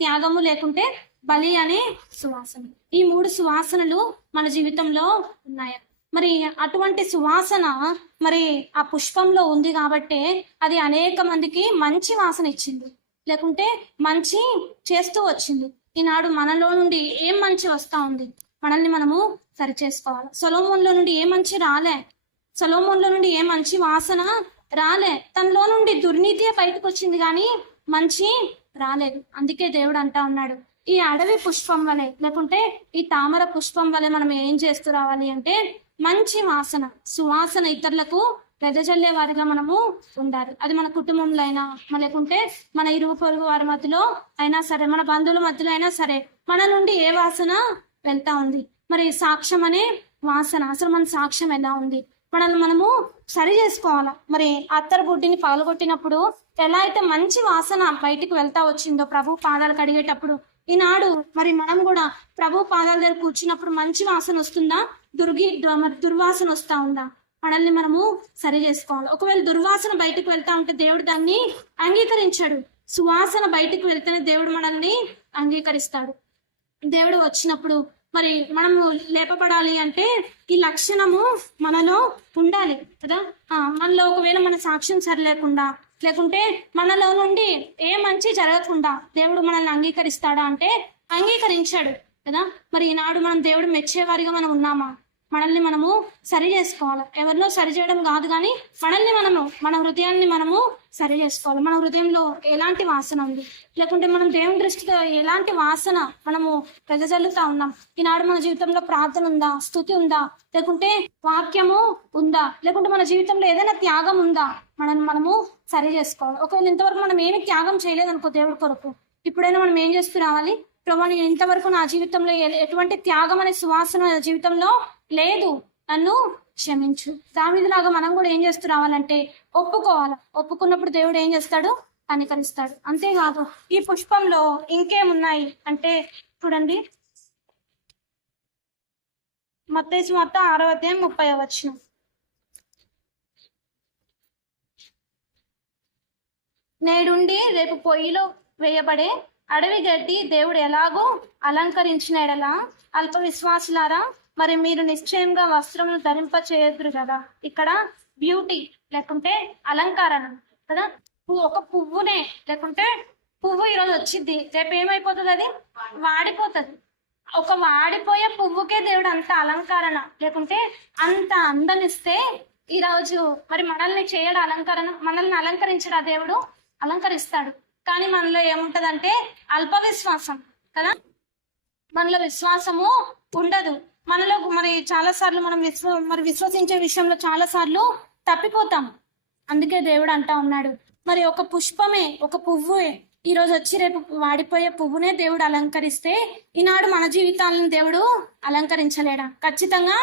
త్యాగము, లేకుంటే బలి అనే సువాసన. ఈ 3 సువాసనలు మన జీవితంలో ఉన్నాయి. మరి అటువంటి సువాసన మరి ఆ పుష్పంలో ఉంది కాబట్టి అది అనేక మందికి మంచి వాసన ఇచ్చింది, లేకుంటే మంచి చేస్తూ వచ్చింది. ఈనాడు మనలో నుండి ఏం మంచి వస్తా ఉంది? మనల్ని మనము సరి చేసుకోవాలి. సొలొమోనులో నుండి ఏ మంచి రాలే, సొలొమోనులో నుండి ఏ మంచి వాసన రాలే. తనలో నుండి దుర్నీతి బయటకు వచ్చింది కానీ మంచి రాలేదు. అందుకే దేవుడు అంటా ఉన్నాడు ఈ అడవి పుష్పం వలె, లేకుంటే ఈ తామర పుష్పం వలె మనం ఏం చేస్తూ రావాలి అంటే మంచి వాసన, సువాసన ఇతరులకు వెదజల్లే వారిగా మనము ఉండాలి. అది మన కుటుంబంలో అయినా, లేకుంటే మన ఇరుగు పొరుగు వారి మధ్యలో అయినా సరే, మన బంధువుల మధ్యలో అయినా సరే, మన నుండి ఏ వాసన వెళ్తా ఉంది? మరి సాక్ష్యం అనే వాసన, అసలు మన సాక్ష్యం ఎలా ఉంది? మనల్ని మనము సరి చేసుకోవాలా. మరి అత్తరు బుడ్డిని పగలగొట్టినప్పుడు ఎలా అయితే మంచి వాసన బయటికి వెళ్తా వచ్చిందో ప్రభు పాదాలు కడిగేటప్పుడు, ఈనాడు మరి మనం కూడా ప్రభు పాదాల దగ్గర కూర్చున్నప్పుడు మంచి వాసన వస్తుందా? దుర్వాసన వస్తా ఉందా? మనల్ని మనము సరి చేసుకోవాలి. ఒకవేళ దుర్వాసన బయటకు వెళ్తా ఉంటే దేవుడు దాన్ని అంగీకరించాడు. సువాసన బయటకు వెళ్తేనే దేవుడు మనల్ని అంగీకరిస్తాడు. దేవుడు వచ్చినప్పుడు మరి మనము లేపబడాలి అంటే ఈ లక్షణము మనలో ఉండాలి కదా. మనలో ఒకవేళ మన సాక్ష్యం సరిలేకుండా, లేకుంటే మనలో నుండి ఏ మంచి జరగకుండా దేవుడు మనల్ని అంగీకరిస్తాడా అంటే అంగీకరించాడు కదా. మరి ఈనాడు మనం దేవుడు మెచ్చేవారిగా మనం ఉన్నామా? మనల్ని మనము సరి చేసుకోవాలి. ఎవరిలో సరి చేయడం కాదు, కానీ మనల్ని మనము, మన హృదయాన్ని మనము సరి చేసుకోవాలి. మన హృదయంలో ఎలాంటి వాసన ఉంది, లేకుంటే మనం దేవుని దృష్టితో ఎలాంటి వాసన మనము వెదజల్లుతా ఉన్నాం? ఈనాడు మన జీవితంలో ప్రార్థన ఉందా? స్తుతి ఉందా? లేకుంటే వాక్యము ఉందా? లేకుంటే మన జీవితంలో ఏదైనా త్యాగం ఉందా? మనల్ని మనము సరి చేసుకోవాలి. ఒకవేళ ఇంతవరకు మనం ఏమి త్యాగం చేయలేదనుకో దేవుడి కొరకు, ఇప్పుడైనా మనం ఏం చేస్తూ రావాలి? ప్రభు, నేను ఇంతవరకు నా జీవితంలో ఎటువంటి త్యాగం అనే సువాసన జీవితంలో లేదు, నన్ను క్షమించు. దావీదులాగా మనం కూడా ఏం చేస్తూ రావాలంటే ఒప్పుకోవాలి. ఒప్పుకున్నప్పుడు దేవుడు ఏం చేస్తాడు? కనికరిస్తాడు. అంతేకాదు ఈ పుష్పంలో ఇంకేమున్నాయి అంటే చూడండి, మత్తయి సువార్త 6వ అధ్యాయం 30వ వచనం. నేడుండి రేపు పొయ్యిలో వేయబడే అడవి గడ్డి దేవుడు ఎలాగో అలంకరించినడలా అల్ప విశ్వాసులారా మరి మీరు నిశ్చయంగా వస్త్రములు ధరింప చేయదురు కదా. ఇక్కడ బ్యూటీ లేకుంటే అలంకరణ కదా. ఒక పువ్వునే లేకుంటే పువ్వు ఈరోజు వచ్చింది, రేపు ఏమైపోతుంది? అది వాడిపోతుంది. ఒక వాడిపోయే పువ్వుకే దేవుడు అంత అలంకరణ లేకుంటే అంత అందమిస్తే ఈరోజు మరి మనల్ని చేయడం అలంకరణ, మనల్ని అలంకరించడా దేవుడు? అలంకరిస్తాడు. కానీ మనలో ఏముంటదంటే అల్ప విశ్వాసం కదా. మనలో విశ్వాసము ఉండదు. మనలో మరి చాలా సార్లు మనం విశ్వసించే విషయంలో చాలా సార్లు తప్పిపోతాం. అందుకే దేవుడు అంటా ఉన్నాడు, మరి ఒక పుష్పమే, ఒక పువ్వే ఈరోజు వచ్చి రేపు వాడిపోయే పువ్వునే దేవుడు అలంకరిస్తే ఈనాడు మన జీవితాలను దేవుడు అలంకరించలేడా? ఖచ్చితంగా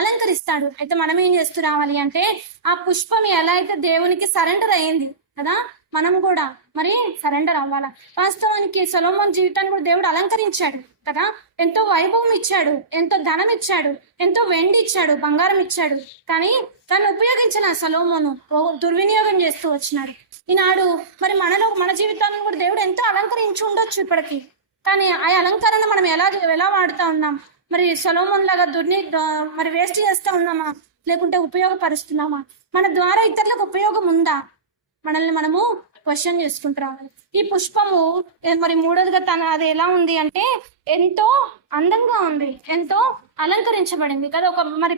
అలంకరిస్తాడు. అయితే మనం ఏం చేస్తూ రావాలి అంటే ఆ పుష్పం ఎలా అయితే దేవునికి సరెండర్ అయ్యింది కదా, మనం కూడా మరి సరెండర్ అవ్వాలా. వాస్తవానికి సొలొమోను జీవితాన్ని కూడా దేవుడు అలంకరించాడు కదా. ఎంతో వైభవం ఇచ్చాడు, ఎంతో ధనం ఇచ్చాడు, ఎంతో వెండి ఇచ్చాడు, బంగారం ఇచ్చాడు. కానీ దాన్ని ఉపయోగించిన సొలొమోను దుర్వినియోగం చేస్తూ వచ్చినాడు. ఈనాడు మరి మన జీవితాలను కూడా దేవుడు ఎంతో అలంకరించి ఉండొచ్చు ఇప్పటికి. కానీ ఆ అలంకరణ మనం ఎలా వాడుతూ ఉన్నాం? మరి సొలొమోను లాగా మరి వేస్ట్ చేస్తూ ఉన్నామా, లేకుంటే ఉపయోగపరుస్తున్నామా? మన ద్వారా ఇతరులకు ఉపయోగం ఉందా? మనల్ని మనము క్వశ్చన్ చేసుకుంటున్నాం. ఈ పుష్పము మరి మూడోదిగా అది ఎలా ఉంది అంటే ఎంతో అందంగా ఉంది, ఎంతో అలంకరించబడింది కదా. ఒక మరి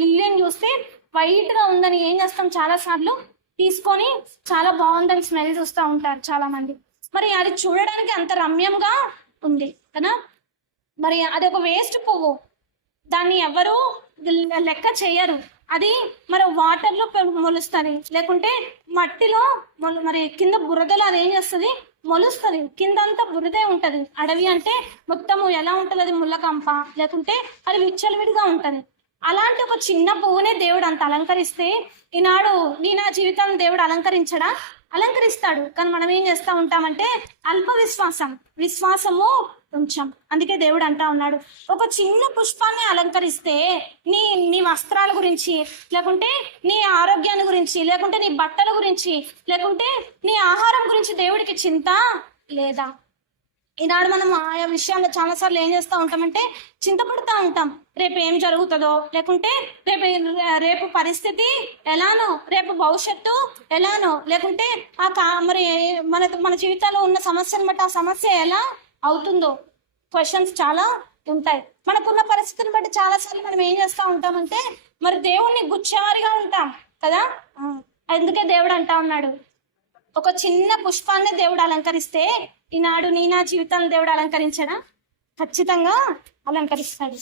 లిల్లీని చూస్తే వైట్ గా ఉందని ఏం చేస్తాం, చాలా సార్లు తీసుకొని చాలా బాగుందని స్మెల్ చూస్తూ ఉంటారు చాలా మంది. మరి అది చూడడానికి అంత రమ్యంగా ఉంది కదా. మరి అది ఒక వేస్ట్ పువ్వు, దాన్ని ఎవరు లెక్క చేయరు. అది మరి వాటర్లో మొలుస్తుంది, లేకుంటే మట్టిలో మరి కింద బురదలో అది ఏం చేస్తుంది, మొలుస్తుంది. కింద అంతా బురదే ఉంటది. అడవి అంటే మొత్తము ఎలా ఉంటది, అది ముళ్ళకంప, లేకుంటే అది విచ్చలవిడిగా ఉంటది. అలాంటి ఒక చిన్న పువ్వునే దేవుడు అంత అలంకరిస్తే ఈనాడు నా జీవితాన్ని దేవుడు అలంకరించడా? అలంకరిస్తాడు. కానీ మనం ఏం చేస్తూ ఉంటామంటే అల్ప విశ్వాసము కొంచెం. అందుకే దేవుడు అంటా ఉన్నాడు, ఒక చిన్న పుష్పాన్ని అలంకరిస్తే నీ వస్త్రాల గురించి, లేకుంటే నీ ఆరోగ్యాన్ని గురించి, లేకుంటే నీ బట్టల గురించి, లేకుంటే నీ ఆహారం గురించి దేవుడికి చింత లేదా? ఈనాడు మనం ఆయా విషయాల్లో చాలాసార్లు ఏం చేస్తూ ఉంటామంటే చింతపడుతూ ఉంటాం. రేపు ఏం జరుగుతుందో, లేకుంటే రేపు పరిస్థితి ఎలానో, రేపు భవిష్యత్తు ఎలానో, లేకుంటే మరి మన జీవితాల్లో ఉన్న సమస్యను బట్టి ఆ సమస్య ఎలా అవుతుందో క్వశ్చన్స్ చాలా ఉంటాయి. మనకున్న పరిస్థితిని బట్టి చాలాసార్లు మనం ఏం చేస్తూ ఉంటామంటే మరి దేవుణ్ణి గుచ్చేవారిగా ఉంటాం కదా. అందుకే దేవుడు అంటా ఉన్నాడు, ఒక చిన్న పుష్పాన్ని దేవుడు అలంకరిస్తే ఈనాడు నా జీవితాన్ని దేవుడు అలంకరించడా? ఖచ్చితంగా అలంకరిస్తాడు.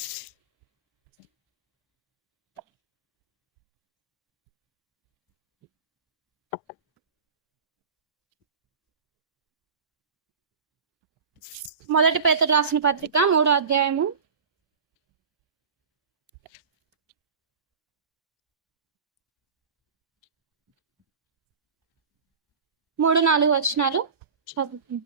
మొదటి పేతురు రాసిన పత్రిక 3వ అధ్యాయము 3-4 వచనాలు చదువుతుంది.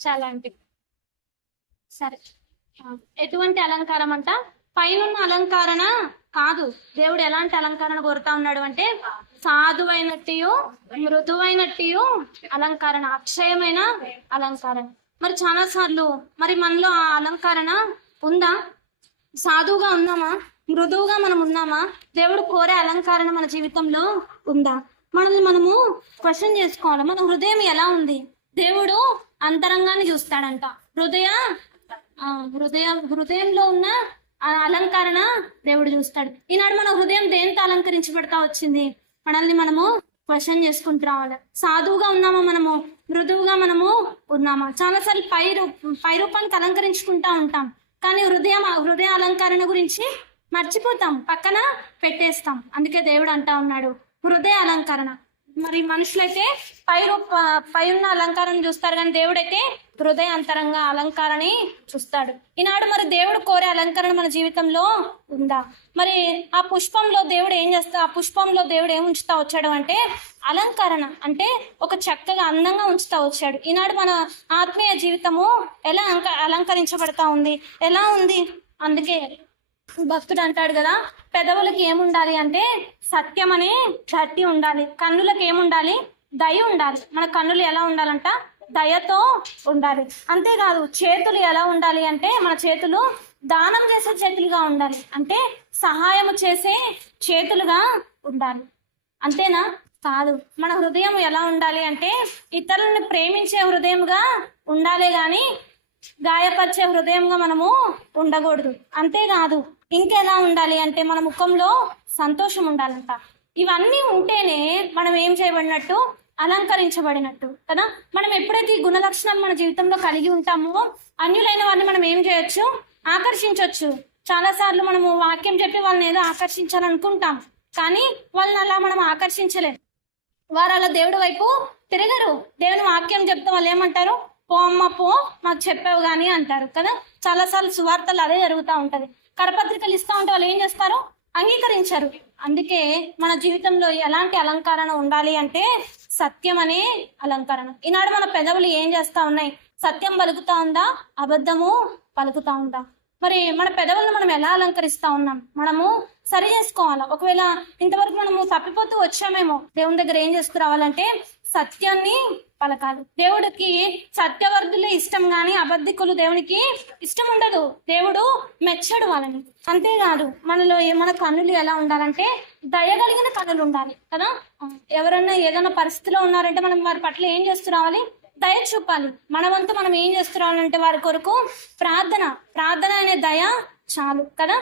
చాలా అంటే సరే. ఎటువంటి అలంకారం అంట? పైన అలంకరణ కాదు. దేవుడు ఎలాంటి అలంకరణ కోరుతా ఉన్నాడు అంటే సాధువైనట్టు, మృదువైనట్టు అలంకరణ, అక్షయమైన అలంకరణ. మరి చాలా సార్లు మరి మనలో ఆ అలంకరణ ఉందా? సాధువుగా ఉన్నామా? మృదువుగా మనం ఉన్నామా? దేవుడు కోరే అలంకరణ మన జీవితంలో ఉందా? మనల్ని మనము క్వశ్చన్ చేసుకోవాలి. మన హృదయం ఎలా ఉంది? దేవుడు అంతరంగాన్ని చూస్తాడంట. హృదయంలో ఉన్న అలంకరణ దేవుడు చూస్తాడు. ఈనాడు మన హృదయం దేంతో అలంకరించబడతా వచ్చింది? మనల్ని మనము క్వశ్చన్ చేసుకుంటూ రావాలి. సాధువుగా ఉన్నామా మనము? మృదువుగా మనము ఉన్నామా? చాలాసార్లు పై రూపానికి అలంకరించుకుంటా ఉంటాం, కానీ హృదయ అలంకరణ గురించి మర్చిపోతాం, పక్కన పెట్టేస్తాం. అందుకే దేవుడు అంటా ఉన్నాడు హృదయ అలంకరణ. మరి మనుషులైతే పై ఉన్న అలంకారం చూస్తారు, కానీ దేవుడైతే హృదయ అంతరంగ అలంకారాన్ని చూస్తాడు. ఈనాడు మరి దేవుడు కోరే అలంకరణ మన జీవితంలో ఉందా? మరి ఆ పుష్పంలో దేవుడు ఏం చేస్తా, ఆ పుష్పంలో దేవుడు ఏం ఉంచుతా వచ్చాడు అంటే అలంకరణ, అంటే ఒక చక్కగా అందంగా ఉంచుతా వచ్చాడు. ఈనాడు మన ఆత్మీయ జీవితము ఎలా అలంకరించబడతా ఉంది, ఎలా ఉంది? అందుకే భక్తుడు అంటాడు కదా, పెదవులకి ఏముండాలి అంటే సత్యం అనే గట్టి ఉండాలి, కన్నులకు ఏముండాలి, దయ ఉండాలి. మన కన్నులు ఎలా ఉండాలంట, దయతో ఉండాలి. అంతేకాదు చేతులు ఎలా ఉండాలి అంటే మన చేతులు దానం చేసే చేతులుగా ఉండాలి, అంటే సహాయం చేసే చేతులుగా ఉండాలి. అంతేనా? కాదు. మన హృదయం ఎలా ఉండాలి అంటే ఇతరులను ప్రేమించే హృదయంగా ఉండాలి, కానీ గాయపరిచే హృదయంగా మనము ఉండకూడదు. అంతేకాదు ఇంకెలా ఉండాలి అంటే మన ముఖంలో సంతోషం ఉండాలంట. ఇవన్నీ ఉంటేనే మనం ఏం చేయబడినట్టు, అలంకరించబడినట్టు కదా. మనం ఎప్పుడైతే ఈ గుణలక్షణాలు మన జీవితంలో కలిగి ఉంటామో అన్యులైన వారిని మనం ఏం చేయొచ్చు, ఆకర్షించవచ్చు. చాలా సార్లు మనము వాక్యం చెప్పి వాళ్ళని ఏదో ఆకర్షించాలనుకుంటాం, కానీ వాళ్ళని అలా మనం ఆకర్షించలేం. వారు అలా దేవుడి వైపు తిరగరు. దేవుని వాక్యం చెప్తే వాళ్ళు ఏమంటారు, పో అమ్మ పో, మాకు చెప్పావు కానీ అంటారు కదా. చాలాసార్లు సువార్తలు అదే జరుగుతూ ఉంటది. కరపత్రికలు ఇస్తూ ఉంటే వాళ్ళు ఏం చేస్తారు, అంగీకరించారు. అందుకే మన జీవితంలో ఎలాంటి అలంకరణ ఉండాలి అంటే సత్యం అనే అలంకరణ. ఈనాడు మన పెదవులు ఏం చేస్తా ఉన్నాయి, సత్యం పలుకుతా ఉందా, అబద్ధము పలుకుతా ఉందా? మరి మన పెదవులను మనం ఎలా అలంకరిస్తా ఉన్నాం, మనము సరి చేసుకోవాలి. ఒకవేళ ఇంతవరకు మనము తప్పిపోతూ వచ్చామేమో, దేవుని దగ్గర ఏం చేసుకురావాలంటే సత్యాన్ని పలకాలి. దేవుడికి సత్యవర్ధులే ఇష్టం, కానీ అబద్ధికులు దేవునికి ఇష్టం ఉండదు. దేవుడు మెచ్చడు వాళ్ళని. అంతేకాదు మనలో మన కన్నులు ఎలా ఉండాలంటే దయగలిగిన కన్నులు ఉండాలి కదా. ఎవరన్నా ఏదైనా పరిస్థితిలో ఉన్నారంటే మనం వారి పట్ల ఏం చేస్తురావాలి, దయ చూపాలి. మన వంతు మనం ఏం చేస్తున్నామంటే వారి కొరకు ప్రార్థన అనే దయ చాలు కదా.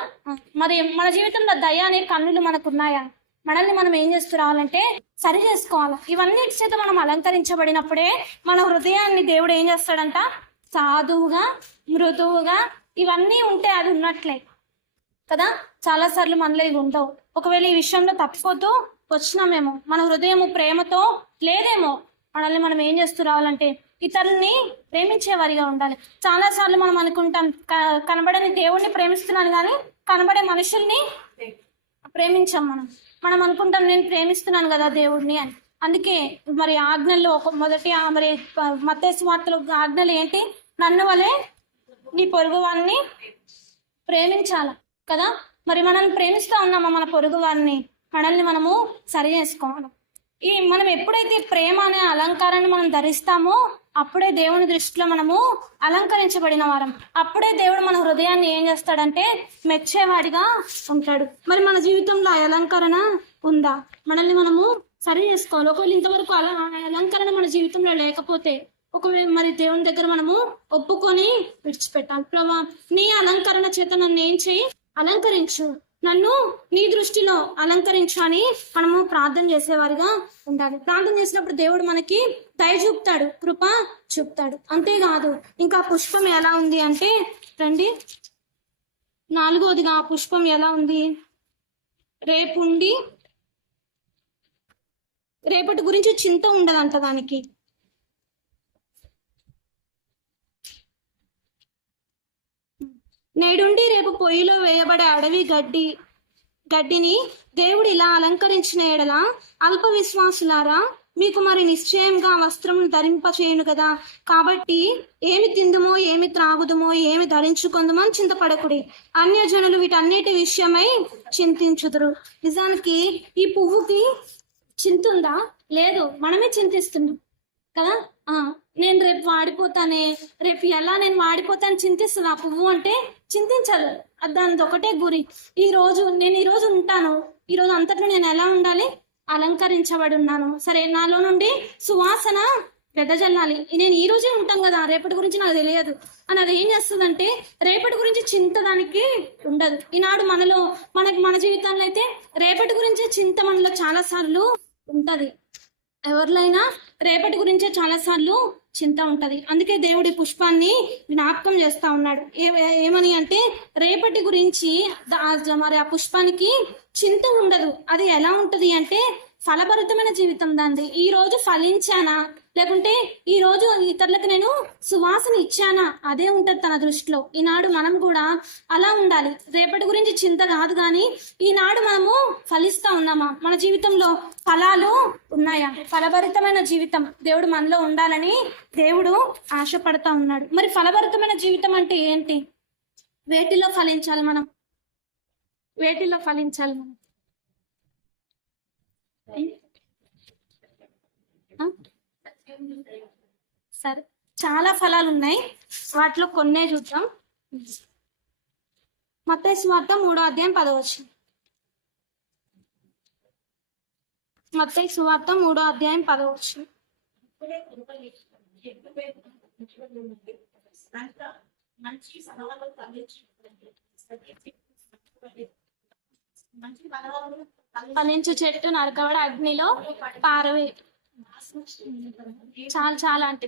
మరి మన జీవితంలో దయ అనే కన్నులు మనకున్నాయా? మనల్ని మనం ఏం చేస్తున్నావాలంటే సరి చేసుకోవాలి. ఇవన్నీ చేత మనం అలంకరించబడినప్పుడే మన హృదయాన్ని దేవుడు ఏం చేస్తాడంట, సాధువుగా, మృదువుగా, ఇవన్నీ ఉంటే అది ఉన్నట్లే కదా. చాలా సార్లు మనలో ఇవి ఉండవు. ఒకవేళ ఈ విషయంలో తప్పిపోతూ వచ్చినామేమో, మన హృదయము ప్రేమతో లేదేమో, మనల్ని మనం ఏం చేస్తూ రావాలంటే ఇతరుల్ని ప్రేమించే వారిగా ఉండాలి. చాలా సార్లు మనం అనుకుంటాం కనబడని దేవుణ్ణి ప్రేమిస్తున్నాను, కానీ కనబడే మనుషుల్ని ప్రేమించాం. మనం అనుకుంటాం నేను ప్రేమిస్తున్నాను కదా దేవుడిని అని. అందుకే మరి ఆజ్ఞల్లో మొదటి మరి మత్తయి సువార్తలో ఆజ్ఞలు ఏంటి, నన్ను వలె నీ పొరుగు వారిని ప్రేమించాలి కదా. మరి మనల్ని ప్రేమిస్తూ ఉన్నామా మన పొరుగు వారిని, మనల్ని మనము సరి చేసుకోవాలి. మనం ఎప్పుడైతే ప్రేమ అనే అలంకారాన్ని మనం ధరిస్తామో అప్పుడే దేవుని దృష్టిలో మనము అలంకరించబడిన వారం. అప్పుడే దేవుడు మన హృదయాన్ని ఏం చేస్తాడంటే మెచ్చేవాడిగా ఉంటాడు. మరి మన జీవితంలో ఆ అలంకరణ ఉందా? మనల్ని మనము సరి చేసుకోవాలి. ఒకవేళ ఇంతవరకు అలంకరణ మన జీవితంలో లేకపోతే ఒకవేళ మరి దేవుని దగ్గర మనము ఒప్పుకొని విడిచిపెట్టాలి. ప్రభా నీ అలంకరణ చేత నన్ను ఏం చేయి, అలంకరించు, నన్ను నీ దృష్టిలో అలంకరించు అని మనము ప్రార్థన చేసేవారిగా ఉండాలి. ప్రార్థన చేసినప్పుడు దేవుడు మనకి దయ చూపుతాడు, కృప చూపుతాడు. అంతేకాదు ఇంకా పుష్పం ఎలా ఉంది అంటే రండి, 4వదిగా ఆ పుష్పం ఎలా ఉంది, రేపటి గురించి చింత ఉండదంట దానికి. నేడుండి రేపు పొయ్యిలో వేయబడే అడవి గడ్డిని దేవుడు ఇలా అలంకరించిన ఎడల అల్ప విశ్వాసులారా మీకు మరి నిశ్చయంగా వస్త్రమును ధరింపచేయును కదా. కాబట్టి ఏమి తిందుమో, ఏమి త్రాగుదుమో, ఏమి ధరించుకుందుమో అని చింతపడకుడి. అన్యజనులు వీటన్నిటి విషయమై చింతించుదురు. నిజానికి ఈ పువ్వుకి చింతుందా? లేదు, మనమే చింతిస్తున్నాం కదా. నేను రేపు వాడిపోతానే, రేపు ఎలా నేను వాడిపోతాను చింతిస్తుంది. ఆ పువ్వు అంటే చింతించాలి, దానిది ఒకటే గురి. నేను ఈరోజు ఉంటాను, ఈరోజు అంతట్లో నేను ఎలా ఉండాలి, అలంకరించబడి ఉన్నాను. సరే, నాలో నుండి సువాసన వెదజల్లాలి. నేను ఈ రోజే ఉంటాను కదా, రేపటి గురించి నాకు తెలియదు అని అది ఏం చేస్తుందంటే రేపటి గురించి చింత దానికి ఉండదు. ఈనాడు మన జీవితంలో అయితే రేపటి గురించే చింత మనలో చాలా సార్లు ఉంటది. ఎవరిలైనా రేపటి గురించే చాలా సార్లు చింత ఉంటది. అందుకే దేవుడి పుష్పాన్ని జ్ఞాపకం చేస్తా ఉన్నాడు. ఏమని అంటే రేపటి గురించి మరి ఆ పుష్పానికి చింత ఉండదు. అది ఎలా ఉంటది అంటే ఫలభరితమైన జీవితం దాంది. ఈ రోజు ఫలించానా, లేకుంటే ఈ రోజు ఇతరులకు నేను సువాసన ఇచ్చానా, అదే ఉంటది తన దృష్టిలో. ఈనాడు మనం కూడా అలా ఉండాలి. రేపటి గురించి చింత కాదు, కానీ ఈనాడు మనము ఫలిస్తా ఉన్నామా, మన జీవితంలో ఫలాలు ఉన్నాయా? ఫలభరితమైన జీవితం దేవుడు మనలో ఉండాలని దేవుడు ఆశపడతా ఉన్నాడు. మరి ఫలభరితమైన జీవితం అంటే ఏంటి? వేటిలో ఫలించాలి మనం? వేటిలో ఫలించాలి మనం? సరే, చాలా ఫలాలు ఉన్నాయి, వాటిలో కొన్నే చూద్దాం. మత్తయి సువార్త 3వ అధ్యాయం 10వ వచనం. మత్తయి సువార్త 3వ అధ్యాయం 10వ వచనం. ఫలించు చెట్టు నరకబడి అగ్నిలో పారవే. చాలా చాలా అంటే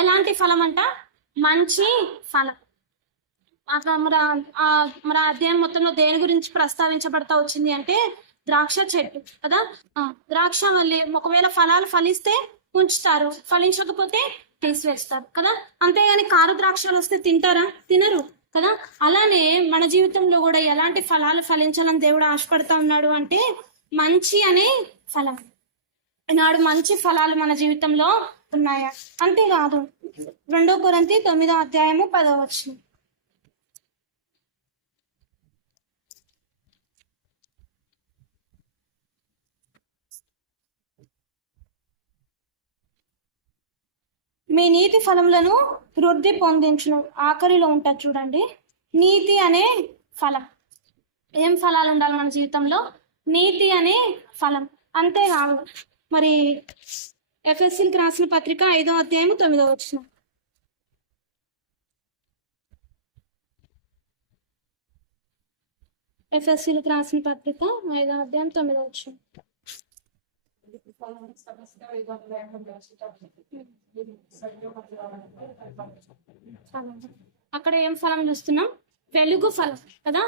ఎలాంటి ఫలం అంట? మంచి ఫలం. మరి అధ్యాయం మొత్తంలో దేని గురించి ప్రస్తావించబడతా వచ్చింది అంటే ద్రాక్ష చెట్టు కదా. ద్రాక్ష వల్లి ఒకవేళ ఫలాలు ఫలిస్తే ఉంచుతారు, ఫలించకపోతే తీసివేస్తారు కదా. అంతేగాని కారు ద్రాక్షలు వస్తే తింటారా? తినరు కదా. అలానే మన జీవితంలో కూడా ఎలాంటి ఫలాలు ఫలించాలని దేవుడు ఆశపడతా ఉన్నాడు అంటే మంచి అనే ఫలం. ఈనాడు మంచి ఫలాలు మన జీవితంలో ఉన్నాయా? అంతేకాదు 2 కొరింథీ 9వ అధ్యాయము 10వ వచనం. 'మీ నీతి ఫలములను వృద్ధి పొందించును'. ఆఖరిలో ఉంటుంది చూడండి, నీతి అనే ఫలం. ఏం ఫలాలు ఉండాలి మన జీవితంలో? నీతి అనే ఫలం. అంతేకాదు మరి ఎఫెసీయులకు రాసిన పత్రిక 5వ అధ్యాయము 9వ వచనం. ఎఫెసీయులకు రాసిన పత్రిక 5వ అధ్యాయం 9వ వచనం. అక్కడ ఏం ఫలం చూస్తున్నాం? వెలుగు ఫలం కదా.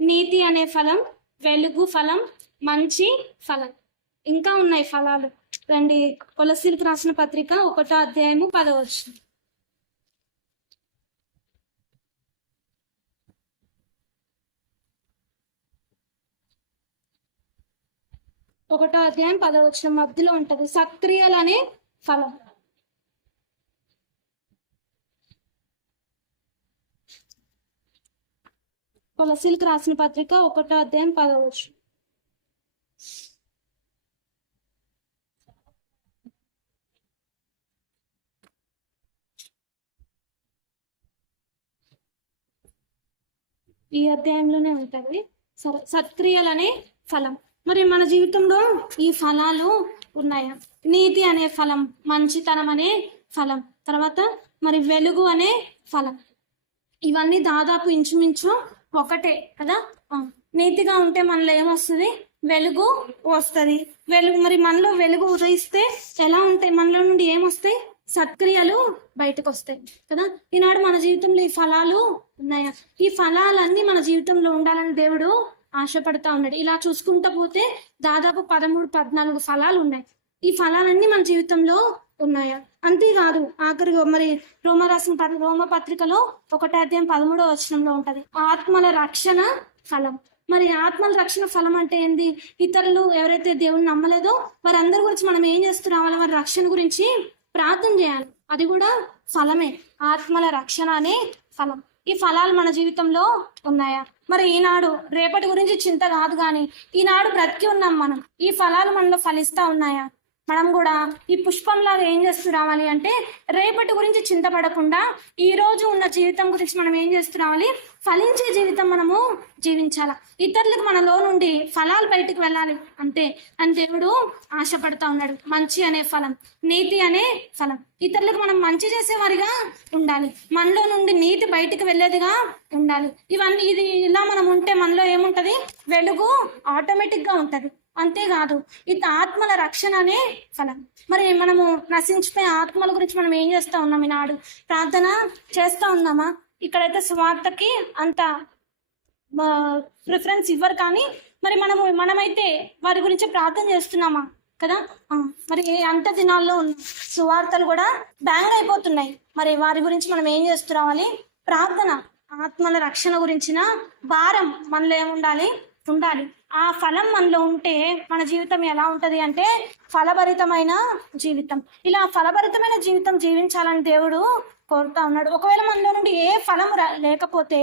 నీతి అనే ఫలం, వెలుగు ఫలం, మంచి ఫలం. ఇంకా ఉన్నాయి ఫలాలు. రండి, కొలస్సీలకు రాసిన పత్రిక 1వ అధ్యాయము 10వ వచనం. ఒకటో అధ్యాయం 10వ వచనం మధ్యలో ఉంటది సత్క్రియలు అనే ఫలం. కొలస్సీలకు రాసిన పత్రిక 1వ అధ్యాయం 10వ వచనం. ఈ అధ్యాయంలోనే ఉంటది సత్క్రియలు అనే ఫలం. మరి మన జీవితంలో ఈ ఫలాలు ఉన్నాయా? నీతి అనే ఫలం, మంచితనం అనే ఫలం, తర్వాత మరి వెలుగు అనే ఫలం. ఇవన్నీ దాదాపు ఇంచుమించు ఒకటే కదా. నీతిగా ఉంటే మనలో ఏమొస్తుంది? వెలుగు వస్తుంది. వెలుగు మరి మనలో వెలుగు ఉదయిస్తే ఎలా ఉంటాయి? మనలో నుండి ఏమొస్తాయి? సత్క్రియలు బయటకు వస్తాయి కదా. ఈనాడు మన జీవితంలో ఈ ఫలాలు ఉన్నాయా? ఈ ఫలాలన్నీ మన జీవితంలో ఉండాలని దేవుడు ఆశపడతా ఉన్నాడు. ఇలా చూసుకుంటా పోతే దాదాపు 13-14 ఫలాలు ఉన్నాయి. ఈ ఫలాలన్నీ మన జీవితంలో ఉన్నాయా? అంతేకాదు ఆఖరిగా మరి రోమ పత్రికలో 1వ అధ్యాయం 13వ వచనంలో ఉంటది ఆత్మల రక్షణ ఫలం. మరి ఆత్మల రక్షణ ఫలం అంటే ఏంది? ఇతరులు ఎవరైతే దేవుని నమ్మలేదో వారందరి గురించి మనం ఏం చేస్తూ రావాలి? వారి రక్షణ గురించి ప్రార్థన చేయాలి. అది కూడా ఫలమే, ఆత్మల రక్షణ అనే ఫలం. ఈ ఫలాలు మన జీవితంలో ఉన్నాయా? మరి ఈనాడు రేపటి గురించి చింత కాదు, కానీ ఈనాడు బ్రతికి ఉన్నాం మనం. ఈ ఫలాలు మనలో ఫలిస్తా ఉన్నాయా? మనం కూడా ఈ పుష్పంలాగా ఏం చేస్తూ రావాలి అంటే రేపటి గురించి చింతపడకుండా ఈ రోజు ఉన్న జీవితం గురించి మనం ఏం చేస్తూ రావాలి? ఫలించే జీవితం మనము జీవించాలి. ఇతరులకు మనలో నుండి ఫలాలు బయటకు వెళ్ళాలి అంటే అని దేవుడు ఆశపడతా ఉన్నాడు. మంచి అనే ఫలం, నీతి అనే ఫలం. ఇతరులకు మనం మంచి చేసేవారిగా ఉండాలి, మనలో నుండి నీతి బయటకు వెళ్ళేదిగా ఉండాలి. ఇది ఇలా మనం ఉంటే మనలో ఏముంటది? వెలుగు ఆటోమేటిక్ గా ఉంటది. అంతేకాదు ఇది ఆత్మల రక్షణ అనే ఫలం. మరి మనము నశించిపోయే ఆత్మల గురించి మనం ఏం చేస్తా ఉన్నాం? ఈనాడు ప్రార్థన చేస్తా ఉన్నామా? ఇక్కడైతే స్వార్థకి అంత ప్రిఫరెన్స్ ఇవ్వరు, కానీ మరి మనమైతే వారి గురించి ప్రార్థన చేస్తున్నామా కదా? మరి అంత దినాల్లో ఉన్న సువార్తలు కూడా బ్యాంగ్ అయిపోతున్నాయి. మరి వారి గురించి మనం ఏం చేస్తున్నామని ప్రార్థన, ఆత్మల రక్షణ గురించిన భారం మనలో ఏముండాలి? ఉండాలి. ఆ ఫలం మనలో ఉంటే మన జీవితం ఎలా ఉంటది అంటే ఫలభరితమైన జీవితం. ఇలా ఫలభరితమైన జీవితం జీవించాలని దేవుడు కోరుతా ఉన్నాడు. ఒకవేళ మనలో నుండి ఏ ఫలం లేకపోతే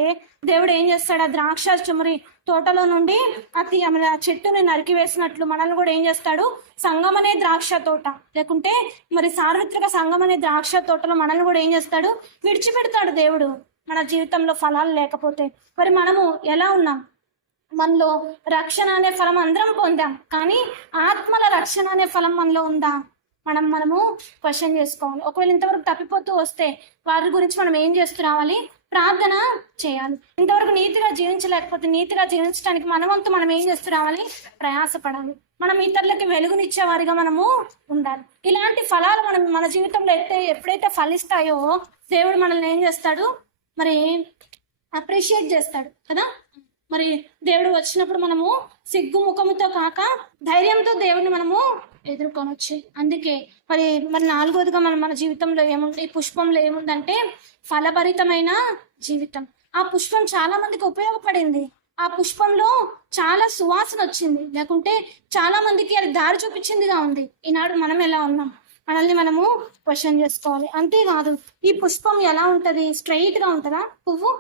దేవుడు ఏం చేస్తాడు? ఆ ద్రాక్ష చుమరి తోటలో నుండి ఆ చెట్టుని నరికి వేసినట్లు మనల్ని కూడా ఏం చేస్తాడు? సంఘం అనే ద్రాక్ష తోట, లేకుంటే మరి సార్వత్రిక సంఘం అనే ద్రాక్ష తోటలో మనల్ని కూడా ఏం చేస్తాడు? విడిచిపెడతాడు దేవుడు. మన జీవితంలో ఫలాలు లేకపోతే మరి మనము ఎలా ఉన్నాం? మనలో రక్షణ అనే ఫలం అందరం పొందాం, కానీ ఆత్మల రక్షణ అనే ఫలం మనలో ఉందా? మనము క్వశ్చన్ చేసుకోవాలి. ఒకవేళ ఇంతవరకు తప్పిపోతూ వస్తే వారి గురించి మనం ఏం చేస్తూ రావాలి? ప్రార్థన చేయాలి. ఇంతవరకు నీతిగా జీవించలేకపోతే నీతిగా జీవించడానికి మనవంతు మనం ఏం చేస్తూ రావాలి? ప్రయాసపడాలి. మనం ఇతరులకి వెలుగునిచ్చే వారిగా మనము ఉండాలి. ఇలాంటి ఫలాలు మన జీవితంలో ఎప్పుడైతే ఫలిస్తాయో దేవుడు మనల్ని ఏం చేస్తాడు? మరి అప్రిషియేట్ చేస్తాడు కదా. మరి దేవుడు వచ్చినప్పుడు మనము సిగ్గు ముఖముతో కాక ధైర్యంతో దేవుడిని మనము ఎదుర్కొనొచ్చు. అందుకే మరి 4వదిగా మన జీవితంలో ఏముంది? ఈ పుష్పంలో ఏముందంటే ఫలభరితమైన జీవితం. ఆ పుష్పం చాలా మందికి ఉపయోగపడింది. ఆ పుష్పంలో చాలా సువాసన వచ్చింది, లేకుంటే చాలా మందికి అది దారి చూపించిందిగా ఉంది. ఈనాడు మనం ఎలా ఉన్నాం? మనల్ని మనము క్వశ్చన్ చేసుకోవాలి. అంతేకాదు, ఈ పుష్పం ఎలా ఉంటది? స్ట్రైట్ గా ఉంటుందా? పువ్వు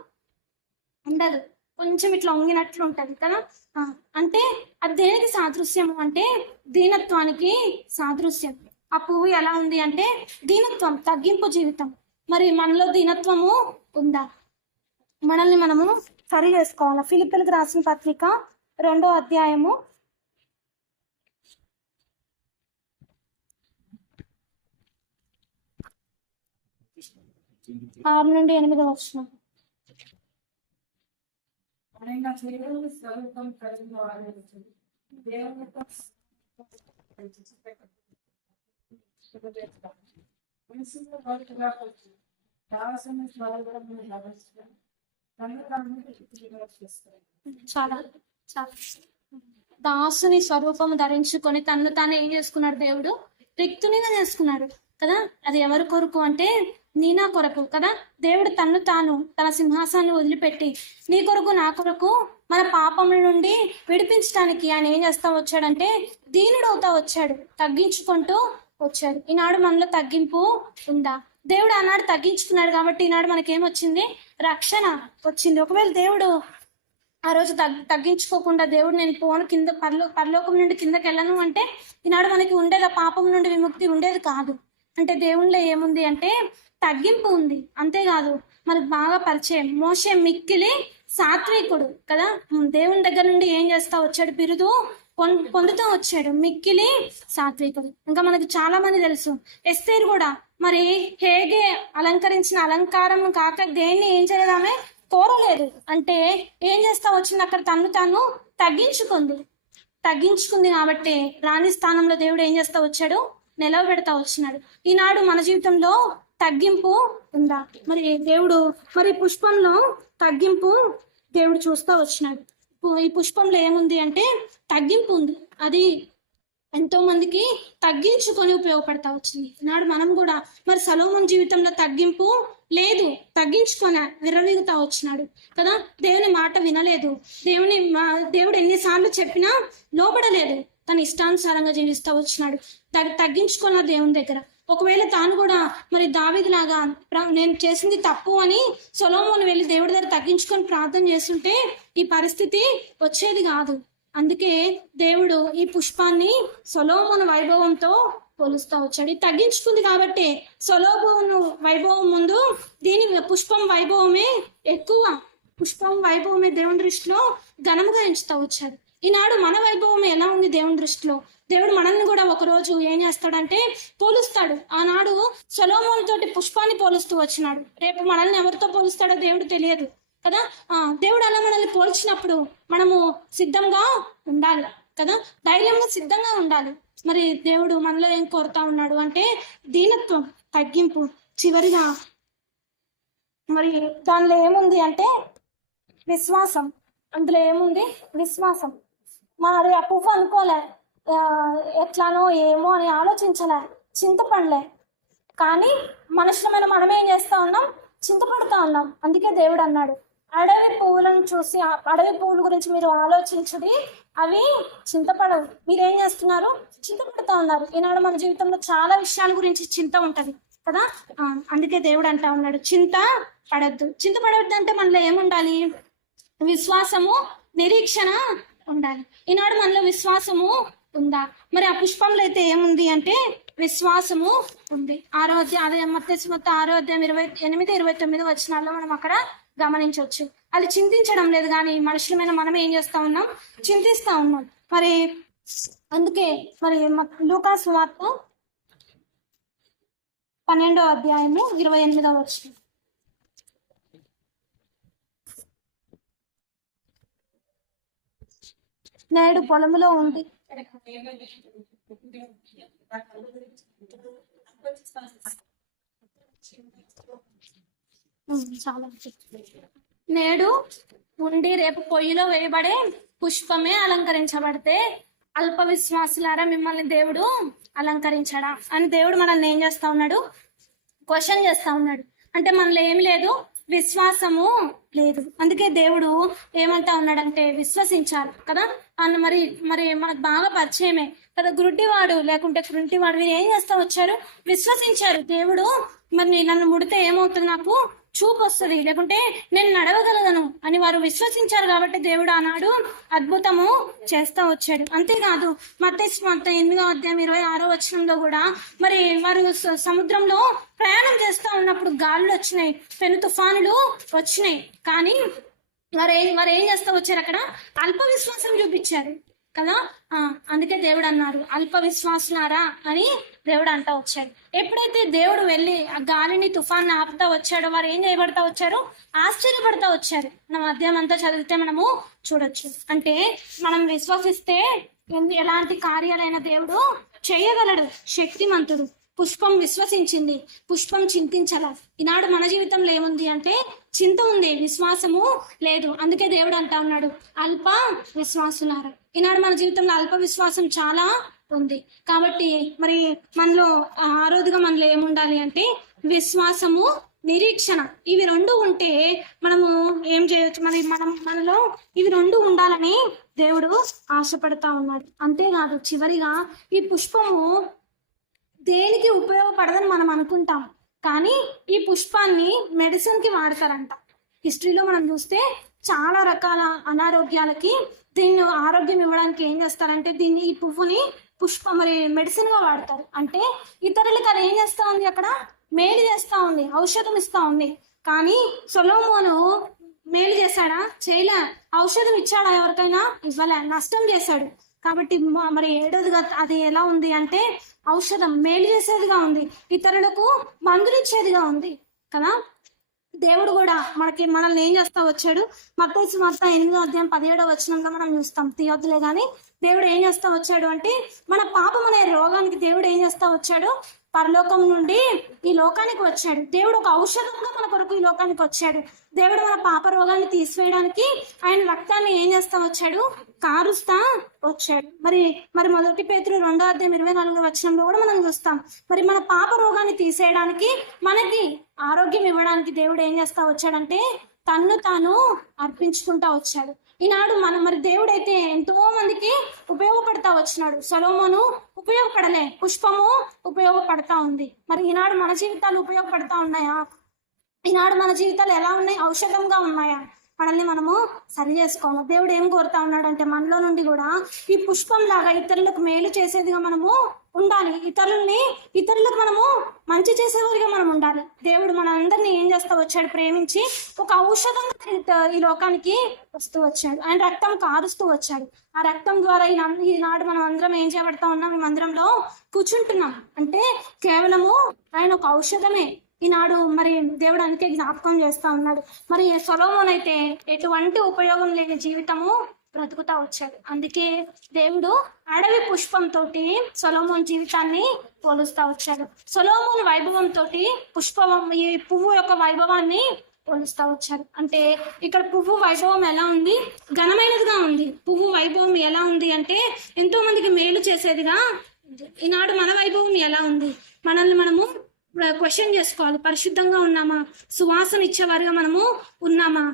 ఉండదు, కొంచెం ఇట్లా వంగినట్లు ఉంటది కదా. అంటే అది దేనికి సాదృశ్యం అంటే దీనత్వానికి సాదృశ్యం. ఆ పువ్వు ఎలా ఉంది అంటే దీనత్వం, తగ్గింపు జీవితం. మరి మనలో దీనత్వము ఉందా? మనల్ని మనము సరి చేసుకోవాలి. ఫిలిప్పీలకు రాసిన పత్రిక 2వ అధ్యాయము 6 నుండి 8 వచనం. చాలా దాసుని స్వరూపం ధరించుకొని తను తాను ఏం చేసుకున్నాడు? దేవుడు రిక్తునిగా చేసుకున్నాడు కదా. అది ఎవరి కొరకు అంటే నీనా కొరకు కదా. దేవుడు తాను తన సింహాసాన్ని వదిలిపెట్టి నీ కొరకు నా కొరకు మన పాపముల నుండి విడిపించడానికి ఆయన ఏం చేస్తా వచ్చాడంటే దీనుడు అవుతా వచ్చాడు, తగ్గించుకుంటూ వచ్చాడు. ఈనాడు మనలో తగ్గింపు ఉందా? దేవుడు ఆనాడు తగ్గించుకున్నాడు కాబట్టి ఈనాడు మనకేమొచ్చింది? రక్షణ వచ్చింది. ఒకవేళ దేవుడు ఆ రోజు తగ్గించుకోకుండా దేవుడు నేను పోను కింద పరలోకం నుండి కిందకి వెళ్ళను అంటే ఈనాడు మనకి ఉండేది ఆ పాపం నుండి విముక్తి ఉండేది కాదు. అంటే దేవునిలో ఏముంది అంటే తగ్గింపు ఉంది. అంతేకాదు మనకు బాగా పరిచయం మోషే మిక్కిలి సాత్వికుడు కదా. దేవుని దగ్గర నుండి ఏం చేస్తా వచ్చాడు? బిరుదు పొందుతూ వచ్చాడు, మిక్కిలి సాత్వికుడు. ఇంకా మనకు చాలా మంది తెలుసు. ఎస్తేరు కూడా మరి హేగే అలంకరించిన అలంకారం కాక దేన్ని ఏం చేయదామే కోరలేదు. అంటే ఏం చేస్తా వచ్చింది? అక్కడ తాను తగ్గించుకుంది కాబట్టి రాణి స్థానంలో దేవుడు ఏం చేస్తా వచ్చాడు? నిలవబెడతా వచ్చినాడు. ఈనాడు మన జీవితంలో తగ్గింపు ఉందా? మరి దేవుడు మరి పుష్పంలో తగ్గింపు దేవుడు చూస్తా వచ్చినాడు. ఈ పుష్పంలో ఏముంది అంటే తగ్గింపు ఉంది. అది ఎంతో మందికి తగ్గించుకొని ఉపయోగపడతా వచ్చింది. ఈనాడు మనం కూడా మరి సొలొమోను జీవితంలో తగ్గింపు లేదు, తగ్గించుకొని విర్రవీగుతా వచ్చినాడు కదా. దేవుని మాట వినలేదు, దేవుడు ఎన్నిసార్లు చెప్పినా లోబడలేదు, తన ఇష్టానుసారంగా జీవిస్తూ వచ్చినాడు, తగ్గించుకున్న దేవుని దగ్గర. ఒకవేళ తాను కూడా మరి దావీదులాగా నేను చేసింది తప్పు అని సొలొమోను వెళ్ళి దేవుడి దగ్గర తగ్గించుకొని ప్రార్థన చేస్తుంటే ఈ పరిస్థితి వచ్చేది కాదు. అందుకే దేవుడు ఈ పుష్పాన్ని సొలొమోను వైభవంతో పోలుస్తూ వచ్చాడు. తగ్గించుకుంది కాబట్టి సొలొమోను వైభవం ముందు దీని పుష్పం వైభవమే ఎక్కువ. పుష్పం వైభవమే దేవుని దృష్టిలో ఘనముగా ఎంచుతూ వచ్చాడు. ఈనాడు మన వైభవం ఎలా ఉంది దేవుని దృష్టిలో? దేవుడు మనల్ని కూడా ఒకరోజు ఏం చేస్తాడంటే పోలుస్తాడు. ఆనాడు సొలొమోను తోటి పుష్పాన్ని పోలుస్తూ వచ్చినాడు. రేపు మనల్ని ఎవరితో పోలుస్తాడో దేవుడు తెలియదు కదా. దేవుడు అలా మనల్ని పోల్చినప్పుడు మనము సిద్ధంగా ఉండాలి కదా, ధైర్యంగా సిద్ధంగా ఉండాలి. మరి దేవుడు మనలో ఏం కోరుతా ఉన్నాడు అంటే దీనత్వం, తగ్గింపు. చివరిగా మరి దానిలో ఏముంది అంటే విశ్వాసం. అందులో ఏముంది? విశ్వాసం. మరి ఆ పువ్వు అనుకోలే, ఎట్లానో ఏమో అని ఆలోచించలే, చింతపడలే. కానీ మనుషులమైన మనం ఏం చేస్తా ఉన్నాం? చింతపడుతూ ఉన్నాం. అందుకే దేవుడు అన్నాడు, అడవి పువ్వులను చూసి, అడవి పువ్వుల గురించి మీరు ఆలోచించుడి, అవి చింతపడవు. మీరేం చేస్తున్నారు? చింతపడుతూ ఉన్నారు. ఈనాడు మన జీవితంలో చాలా విషయాల గురించి చింత ఉంటది కదా. అందుకే దేవుడు అంటా ఉన్నాడు, చింత పడద్దు. చింత పడవద్దు అంటే మనలో ఏముండాలి? విశ్వాసము, నిరీక్షణ ఉండాలి. ఈనాడు మనలో విశ్వాసము ఉందా? మరి ఆ పుష్పంలో అయితే ఏముంది అంటే విశ్వాసము ఉంది. 6వ అధ్యాయం, అదే మత్తయి 6వ అధ్యాయం 28, 29 వచనాల్లో మనం అక్కడ గమనించవచ్చు. అది చింతించడం లేదు, కానీ మనుషులమైన మనం ఏం చేస్తా ఉన్నాం? చింతిస్తా ఉన్నాం. మరి అందుకే మరి లూకా సువార్త 12వ అధ్యాయము 28వ వచనం. నేడు పొలములో ఉంది. చాలా నేడు ఉండి రేపు పొయ్యిలో వేయబడే పుష్పమే అలంకరించబడితే అల్ప విశ్వాసులారా మిమ్మల్ని దేవుడు అలంకరించడా అని దేవుడు మనల్ని ఏం చేస్తా ఉన్నాడు? క్వశ్చన్ చేస్తా ఉన్నాడు. అంటే మనలో ఏమి లేదు, విశ్వాసము లేదు. అందుకే దేవుడు ఏమంటా ఉన్నాడంటే విశ్వసించాలి కదా. అన్న మరి మరి మనకు బాగా పరిచయమే కదా, గుడ్డివాడు లేకుంటే కృంటివాడు వీరు ఏం చేస్తా వచ్చారు? విశ్వసించారు. దేవుడు మరి నన్ను ముడితే ఏమవుతుంది? నాకు చూపు వస్తుంది, లేకుంటే నేను నడవగలను అని వారు విశ్వసించారు. కాబట్టి దేవుడు ఆనాడు అద్భుతము చేస్తా వచ్చాడు. అంతేకాదు మత్తయి 8వ అధ్యాయం 26వ వచనంలో కూడా మరి వారు సముద్రంలో ప్రయాణం చేస్తూ ఉన్నప్పుడు గాలులు వచ్చినాయి, పెను తుఫానులు వచ్చినాయి. కానీ వారు ఏం చేస్తా వచ్చారు? అక్కడ అల్ప విశ్వాసం చూపించారు కదా. అందుకే దేవుడు అన్నారు, అల్ప విశ్వాసులారా అని దేవుడు అంటా వచ్చాడు. ఎప్పుడైతే దేవుడు వెళ్ళి ఆ గాలిని తుఫాన్ని ఆపుతా వచ్చాడో వారు ఏం చేయబడతా వచ్చారు? ఆశ్చర్యపడతా వచ్చారు. మనం అధ్యాయం అంతా చదివితే మనము చూడొచ్చు. అంటే మనం విశ్వసిస్తే ఎలాంటి కార్యాలైన దేవుడు చేయగలడు, శక్తిమంతుడు. పుష్పం విశ్వసించింది, పుష్పం చింతించాల. ఈనాడు మన జీవితంలో ఏముంది అంటే చింత ఉంది, విశ్వాసము లేదు. అందుకే దేవుడు అంటా ఉన్నాడు, అల్ప విశ్వాసులారా. ఈనాడు మన జీవితంలో అల్ప విశ్వాసం చాలా ఉంది. కాబట్టి మరి మనలో ఆరోగ్యంగా మనలో ఏముండాలి అంటే విశ్వాసము, నిరీక్షణ. ఇవి రెండు ఉంటే మనము ఏం చేయొచ్చు? మరి మనలో ఇవి రెండు ఉండాలని దేవుడు ఆశపడతా ఉన్నాడు. అంతేకాదు చివరిగా ఈ పుష్పము దేనికి ఉపయోగపడదని మనం అనుకుంటాం, కానీ ఈ పుష్పాన్ని మెడిసిన్కి వాడతారంట. హిస్టరీలో మనం చూస్తే చాలా రకాల అనారోగ్యాలకి దీన్ని ఆరోగ్యం ఇవ్వడానికి ఏం చేస్తారంటే ఈ పువ్వుని మరి మెడిసిన్గా వాడతారు. అంటే ఇతరులకు అది ఏం చేస్తూ ఉంది? అక్కడ మేలు చేస్తూ ఉంది, ఔషధం ఇస్తూ ఉంది. కానీ సొలొమోను మేలు చేశాడా? చేయలే. ఔషధం ఇచ్చాడా? ఎవరికైనా ఇవ్వలే, నష్టం చేశాడు. కాబట్టి మరి 7వదిగా అది ఎలా ఉంది అంటే ఔషధం, మేలు చేసేదిగా ఉంది, ఇతరులకు మందులిచ్చేదిగా ఉంది కదా. దేవుడు కూడా మనల్ని ఏం చేస్తా వచ్చాడు? మత్తయి 8వ అధ్యాయం 17వ వచనంలో మనం చూస్తాం, తీయొద్దులే కానీ దేవుడు ఏం చేస్తా వచ్చాడు అంటే మన పాపం అనే రోగానికి దేవుడు ఏం చేస్తా వచ్చాడు? పరలోకం నుండి ఈ లోకానికి వచ్చాడు. దేవుడు ఒక ఔషధంగా మన కొరకు ఈ లోకానికి వచ్చాడు. దేవుడు మన పాప రోగాన్ని తీసివేయడానికి ఆయన రక్తాన్ని ఏం చేస్తా వచ్చాడు? కారుస్తా వచ్చాడు. మరి 1 పేతురు 2వ అధ్యాయం 24వ వచనంలో కూడా మనం చూస్తాం, మరి మన పాప రోగాన్ని తీసేయడానికి, మనకి ఆరోగ్యం ఇవ్వడానికి దేవుడు ఏం చేస్తా వచ్చాడంటే తన్ను తాను అర్పించుకుంటా వచ్చాడు. ఈనాడు మరి దేవుడైతే ఎంతో మందికి ఉపయోగపడతా వచ్చినాడు. సొలొమోను ఉపయోగపడలే, పుష్పము ఉపయోగపడతా ఉంది. మరి ఈనాడు మన జీవితాలు ఉపయోగపడతా ఉన్నాయా? ఈనాడు మన జీవితాలు ఎలా ఉన్నాయి? ఔషధంగా ఉన్నాయా? మనల్ని మనము సరి చేసుకోవాలి. దేవుడు ఏం కోరుతా ఉన్నాడు అంటే మనలో నుండి కూడా ఈ పుష్పం లాగా ఇతరులకు మేలు చేసేదిగా మనము ఉండాలి. ఇతరులకు మనము మంచి చేసేవారిగా మనం ఉండాలి. దేవుడు మనందరినీ ఏం చేస్తా వచ్చాడు? ప్రేమించి ఒక ఔషధంగా ఈ లోకానికి వస్తూ వచ్చాడు. ఆయన రక్తం కారుస్తూ వచ్చాడు. ఆ రక్తం ద్వారా ఈనాడు మనం అందరం ఏం చేయబడతా ఉన్నాం? ఈ మందిరంలో కూర్చుంటున్నాం అంటే కేవలము ఆయన ఒక ఔషధమే. ఈనాడు మరి దేవుడు అందుకే జ్ఞాపకం చేస్తా ఉన్నాడు. మరి సొలొమోను అయితే ఎటువంటి ఉపయోగం లేని జీవితము బ్రతుకుతా వచ్చాడు. అందుకే దేవుడు అడవి పుష్పంతో సొలొమోను జీవితాన్ని పోలుస్తా వచ్చాడు. సొలొమోను వైభవంతో ఈ పువ్వు యొక్క వైభవాన్ని పోలుస్తా వచ్చారు. అంటే ఇక్కడ పువ్వు వైభవం ఎలా ఉంది, ఘనమైనదిగా ఉంది. పువ్వు వైభవం ఎలా ఉంది అంటే ఎంతో మందికి మేలు చేసేదిగా ఉంది. ఈనాడు మన వైభవం ఎలా ఉంది, మనల్ని మనము క్వశ్చన్ చేసుకోవాలి. పరిశుద్ధంగా ఉన్నామా, సువాసన ఇచ్చేవారుగా మనము ఉన్నామా,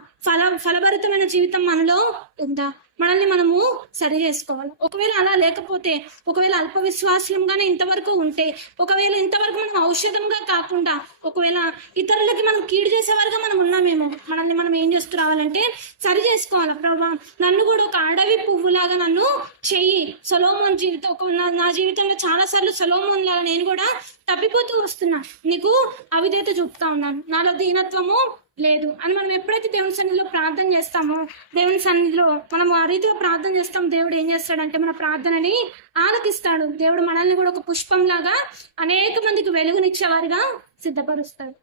ఫలభరితమైన జీవితం మనలో ఉందా, మనల్ని మనము సరి చేసుకోవాలి. ఒకవేళ అలా లేకపోతే, ఒకవేళ అల్ప విశ్వాసంగానే ఇంతవరకు ఉంటే, ఒకవేళ ఇంతవరకు మనం ఔషధంగా కాకుండా ఒకవేళ ఇతరులకి మనం కీడు చేసేవారుగా మనం ఉన్నామేమో, మనల్ని మనం ఏం చేస్తూ రావాలంటే సరి చేసుకోవాలి. ప్రభా, నన్ను కూడా ఒక అడవి పువ్వులాగా నన్ను చెయ్యి. సొలొమోను జీవితం, నా జీవితంలో చాలాసార్లు సొలొమోను లాగా నేను కూడా తప్పిపోతూ వస్తున్నా, నీకు అవిధేయత చూపుతా ఉన్నాను, నాలో దీనత్వము లేదు అని మనం ఎప్పుడైతే దేవుని సన్నిధిలో ప్రార్థన చేస్తామో, దేవుని సన్నిధిలో మనం ఆ రీతిలో ప్రార్థన చేస్తాం, దేవుడు ఏం చేస్తాడంటే మన ప్రార్థనని ఆలకిస్తాడు. దేవుడు మనల్ని కూడా ఒక పుష్పంలాగా అనేక మందికి వెలుగునిచ్చేవారిగా సిద్ధపరుస్తాడు.